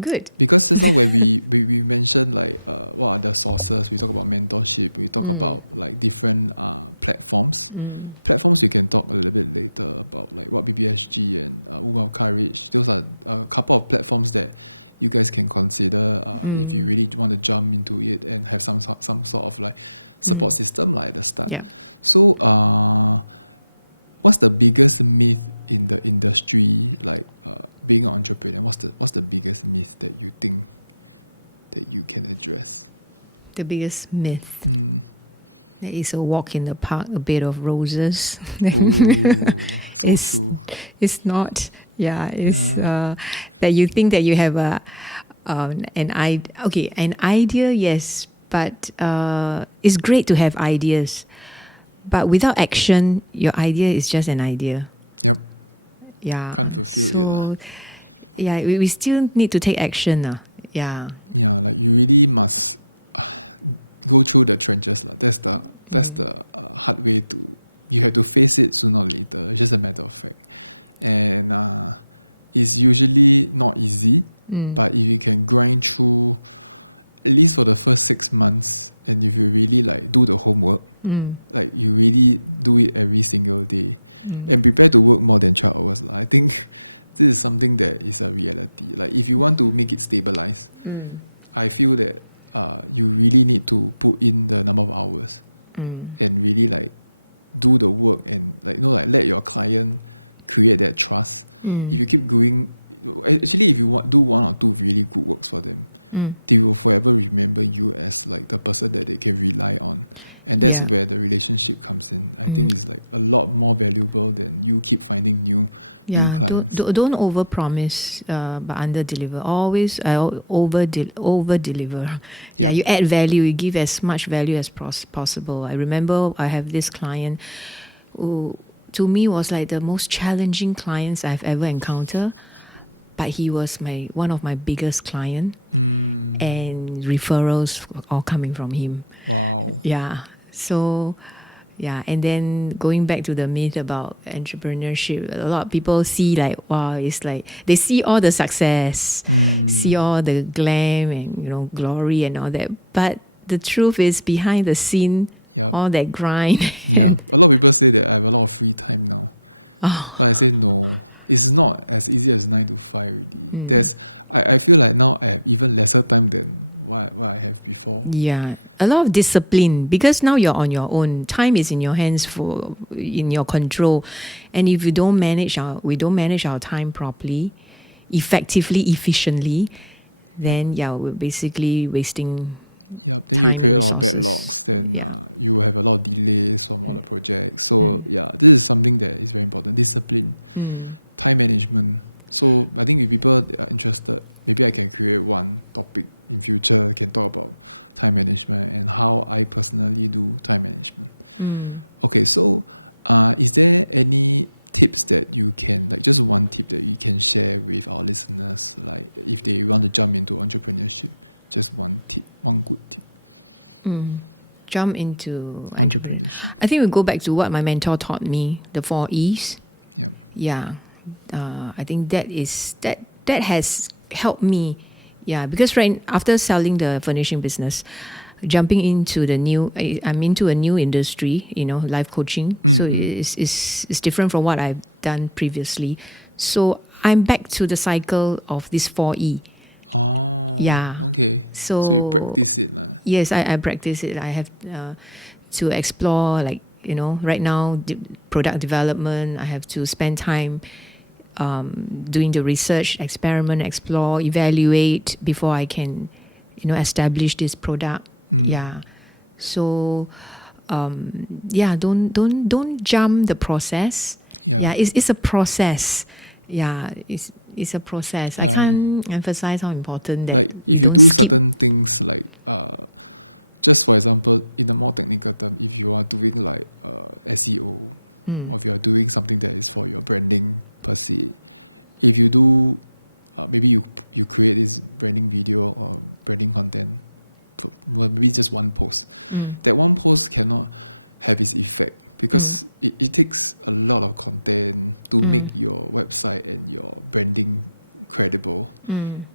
good, because just now when we mentioned like what are the sources, we talk about mentorship, we talk about like different platforms. Platforms we can talk a little bit later about, like what BBSG and Women of Courage. Those are a couple of platforms that you guys can consider if you really want to jump into it and have some sort of like support system like at the start. Yeah. So what's the biggest myth in the industry, like being an entrepreneur? What's the biggest myth that you think that you can address? The biggest myth. There is a walk in the park, a bed of roses. Ooh, so true. It's not. Yeah, it's that you think that you have an idea, yes, but it's great to have ideas, but without action, your idea is just an idea. Yep. Yeah. Can't fulfill it. Yeah, we still need to take action. Yeah. Yeah, like you really must go through the trenches. That's the hard way to. You have to face it sooner or later. It's just a matter of fact. And it's usually not easy, but if you can grind through at least for the first 6 months, and if you really like do the homework, like you really do it every single day, and prepare to work more than 12 hours. I think this is something that is a reality. Like if you want to make it stabilize, I feel that you really need to put in the number of hours and really like do the work and like let your client create that trust. If you keep going, actually if you do one or two really good works for them, they will forever remember you as like the person that they can rely on, and that's where the relationship comes in. I think it's like a lot more valuable than you keep finding new clients. Don't overpromise but under deliver. Always over deliver. Yeah, you add value. You give as much value as possible. I remember I have this client who to me was like the most challenging clients I've ever encountered. But he was one of my biggest client, and referrals all coming from him. Wow. Yeah. So, yeah. And then going back to the myth about entrepreneurship, a lot of people see like, wow, it's like they see all the success, see all the glam and glory and all that. But the truth is behind the scene, all that grind. Yeah. A lot of people say that I have a lot of free time now. But I say no. It's not as easy as 9 to 5 already. I feel like now I have even lesser time than what I have before. Yeah, a lot of discipline because now you're on your own. Time is in your hands, in your control, and if we don't manage our time properly, effectively, efficiently, then we're basically wasting. Yep. Then you create a lot of backlogs. Then you will have a lot of delays from all the projects. So this is something that is very important. Discipline. Time management. So I think if people are interested, maybe I can create one topic in future, can talk about time management and how I personally do time management. Okay, so is there any tips that you can, like just one tip that you can share with our listeners, like if they want to jump into entrepreneurship? Just one tip, one good tip. Jump into entrepreneurship. I think we go back to what my mentor taught me, the 4 E's. Yep. Yeah. I think that has helped me. Yeah, because right after selling the furnishing business, jumping into I'm into a new industry, life coaching. So it's different from what I've done previously. So I'm back to the cycle of this 4E. Oh, yeah. Okay. So you practice it, Yes, I practice it. I have to explore, like right now, product development. I have to spend time doing the research, experiment, explore, evaluate before I can, establish this product. Yeah. So, don't jump the process. Yeah. It's a process. Yeah. It's a process. I can't emphasize how important that. Like if you do certain things, like just for example, in a more technical term, if you are doing like SEO, or if you are doing something that is for your branding per se, if you do, maybe you create this branding video or branding content, maybe just one post. That one post cannot have its effect because it takes a lot of content to make your website and your branding credible.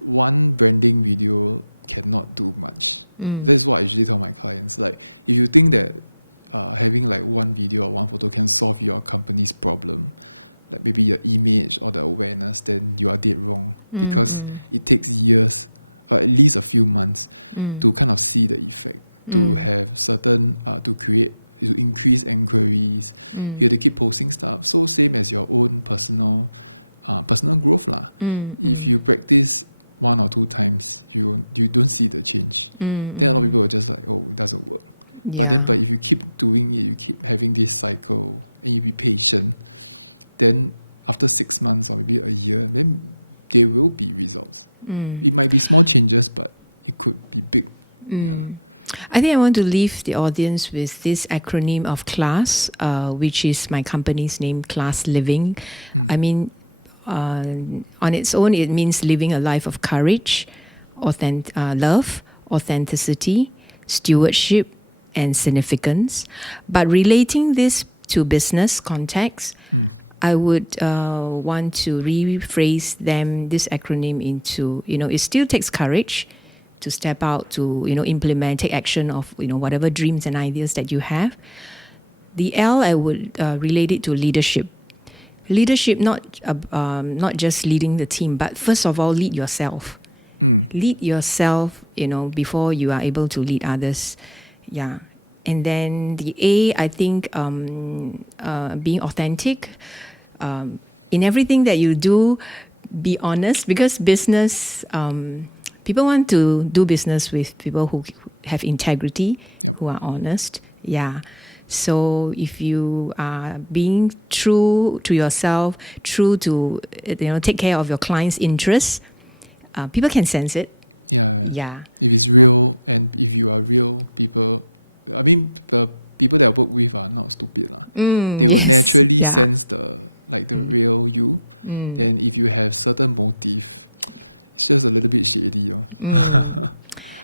One branding video cannot do much. That's what I usually tell my clients. Like, if you think that having like one video or one photo can solve your company's problem, like maybe your image or the awareness, then you are dead wrong, because it takes years, or at least a few months, to kind of see the effect, to have certain to increase inquiries. You have to keep posting stuff. So same as your own personal growth lah. If you practice 1 or 2 times, you don't see the change. Then a lot of people are just like, oh, it doesn't work. But if you keep doing it, you keep having this cycle, and you be patient, then after 6 months or maybe a year, then there will be results. It might be small changes, but it could be big. Yeah. I think I want to leave the audience with this acronym of CLASS, which is my company's name, Class Living. I mean, on its own, it means living a life of courage, love, authenticity, stewardship, and significance. But relating this to business context, I would want to rephrase this acronym into, it still takes courage to step out, to implement, take action of whatever dreams and ideas that you have. The L, I would relate it to leadership. Leadership, not just leading the team, but first of all, lead yourself. Lead yourself, before you are able to lead others. Yeah. And then the A, I think being authentic. In everything that you do, be honest, because business, people want to do business with people who have integrity, who are honest. Yeah. So if you are being true to yourself, true to take care of your client's interests, people can sense it. Yeah. If it's real, and if you are real, people, I mean, the people that I work with are not stupid lah. They will naturally sense the real you. Then if you have certain motive, it's just a little bit shady.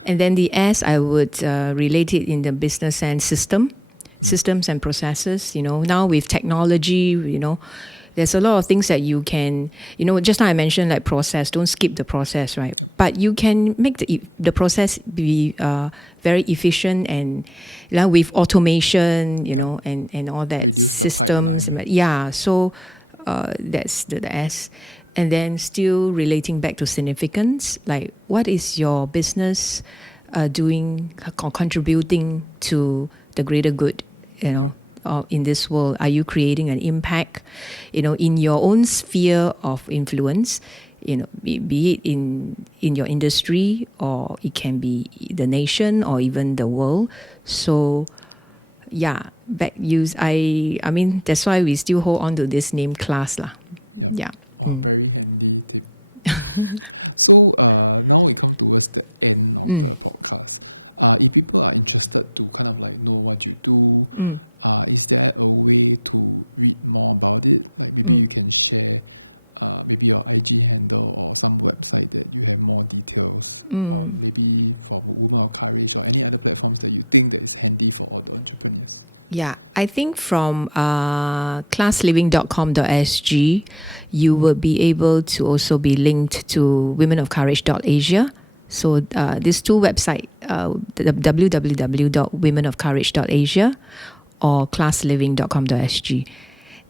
And then the S, I would relate it in the business and systems and processes. Now with technology, there's a lot of things that you can, just now I mentioned like process, don't skip the process, right? Yep. But you can make the process be very efficient, and with automation, and all that. Reduce systems. the pipeline. Yeah, so that's the S. And then still relating back to significance, like what is your business doing, contributing to the greater good, in this world? Are you creating an impact, in your own sphere of influence, be it in your industry, or it can be the nation or even the world. So back use, I mean, that's why we still hold on to this name CLASS lah. Yeah. Oh, very handy tip. So now we come towards the end of the podcast. If people are interested to kind of like know what you do, is there a way to read more about it? Like maybe you can share maybe your IG handle or some website that you have more details on, maybe from Women of Courage or any other platforms that you think that is handy for all the entrepreneurs. Yeah, I think from classliving.com.sg, you will be able to also be linked to womenofcourage.asia. So these two websites, www.womenofcourage.asia or classliving.com.sg.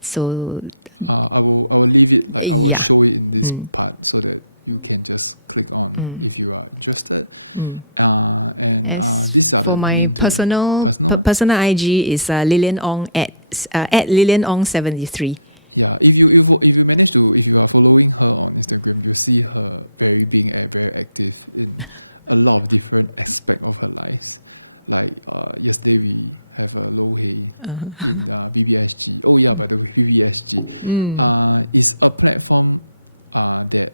So I will leave it, like I will show it in this part so that you can just click on if you are interested. These are for my personal IG is Lilian Ong at Lilian Ong 73. Yeah, if you manage to, if you are following her on Instagram, you'll see her being very active in a lot of different aspects of her lives. Like yesterday we have a Lo Hei in BBSG. Oh yeah, by the way, BBSG is a platform that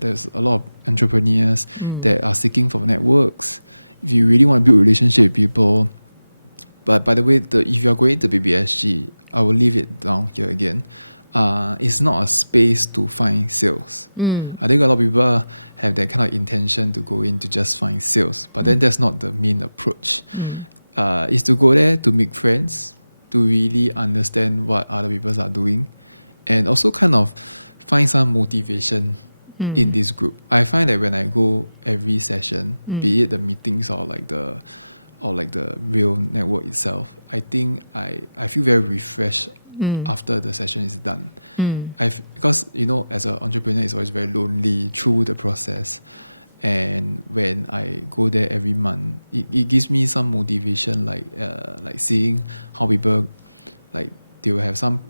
there's a lot of entrepreneurs that are seeking for networks. If you really want to build a relationship with people, but by the way, if you are going to BBSG, I will leave it down here again. It's not a space to find sales. I think a lot of people have that kind of intention to go in to just find sales, but then that's not the main approach. It's to go there to make friends, to really understand what other people are doing, and also kind of find some motivation in this group. I find that when I go every session, be it the meetings or like the real network itself, I think I feel very refreshed after the session is done. Because as an entrepreneur, it's always very lonely through the process. And when I go there every month, it gives me some motivation, like seeing how people, like, they will have some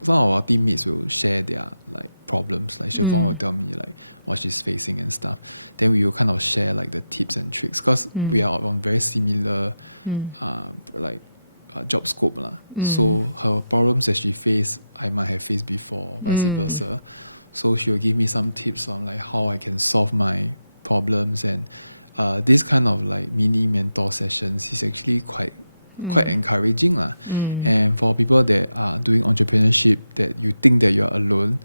of our teammates will share their like problems. Like Siobhan will tell me like what she's facing and stuff. Then we will kind of share like the tips and tricks, because we are on very similar job scope lah. So her problems that she faced, I might have faced before, vice versa. So she will give me some tips on like how I can solve my problems, and this kind of like mini mentor sessions is actually quite encouraging lah. And for people that are doing entrepreneurship, that you think that you are alone,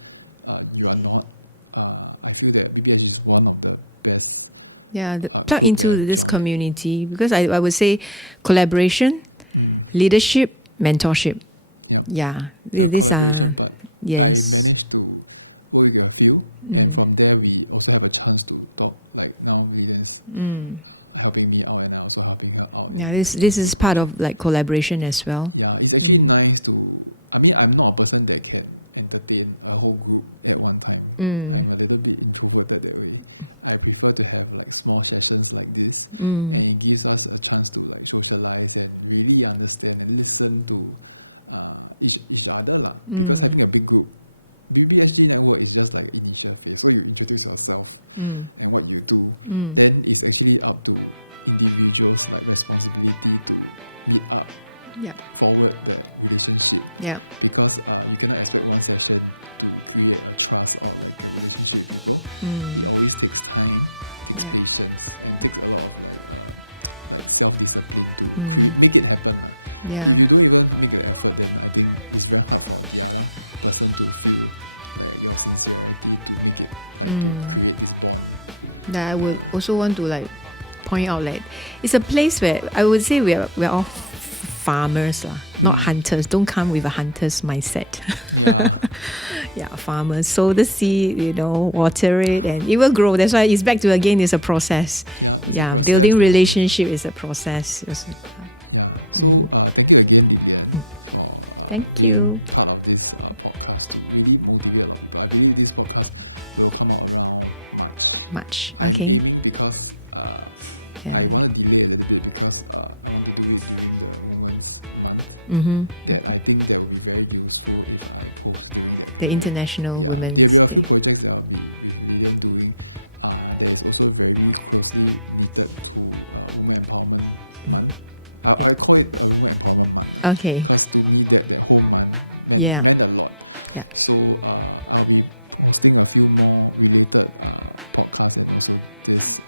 you are not. I feel that BBS is one of the best. Plug into this community, because I would say collaboration, leadership, mentorship. The collaboration part. I managed to work with a few, and from there we also have a chance to talk. Like now Lilian's helping me out, and I also helping her out. This is part of like collaboration as well. It's actually nice to, I mean, I'm not a person that can entertain a whole group at one time. I'm a little bit introverted that way. I prefer to have like small sessions like this, and it gives us a chance to like socialize and really understand and listen to each other lah. Because having a big group, BBSG network is just like initial phase. So you introduce yourself and what you do. Then it's actually up to individuals like responsibility to meet up, forward that relationship. Because you cannot expect one session to create a trust or like a relationship with people. It always takes time, takes patience, and takes a lot of like self-discipline to make it happen. If you don't even make the effort, then I think it's very hard for the other person to feel like your sincerity to make it, like to create this bond. I would also want to like point out, like, it's a place where I would say we're all farmers lah, not hunters. Don't come with a hunter's mindset. Farmers sow the seed, water it, and it will grow. That's why it's back to, again, it's a process. It's a process. Building relationship is a process. So thank you again, Lilian, for being part of this podcast to really motivate a lot of people. I believe this podcast will come out around March. I'm aiming, because I want to delay a little bit, because I want to do it during the Women's Month. That I think that will be very useful if I post during that period. The International Women's There will be a few projects that I'll be with Lilian doing. That is also very closely knitted to Women Empowerment Month. I call it a Women Empowerment Month. Because to me that whole month meant a lot. So I'll be posting a few more related podcasts, and also this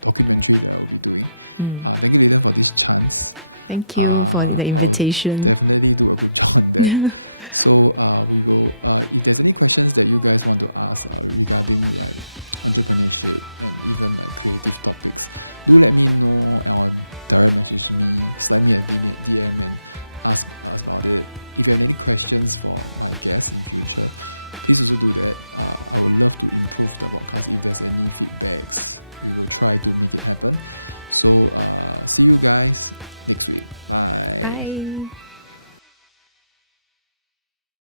documentary that I will be doing. Thank you, Lilian, for this chance. Thank you for the invitation. I'll definitely do a good job on that. So we will, if there's any questions that you guys want to ask regarding like entrepreneurship and even like creative topics, do let me know, or direct message me, slide me a DM and ask us about it. If you have any questions for my guests in future, please also do that. I would love to improve the podcast. If there's any feedbacks, we will try to make it happen. So see you guys next week. Bye.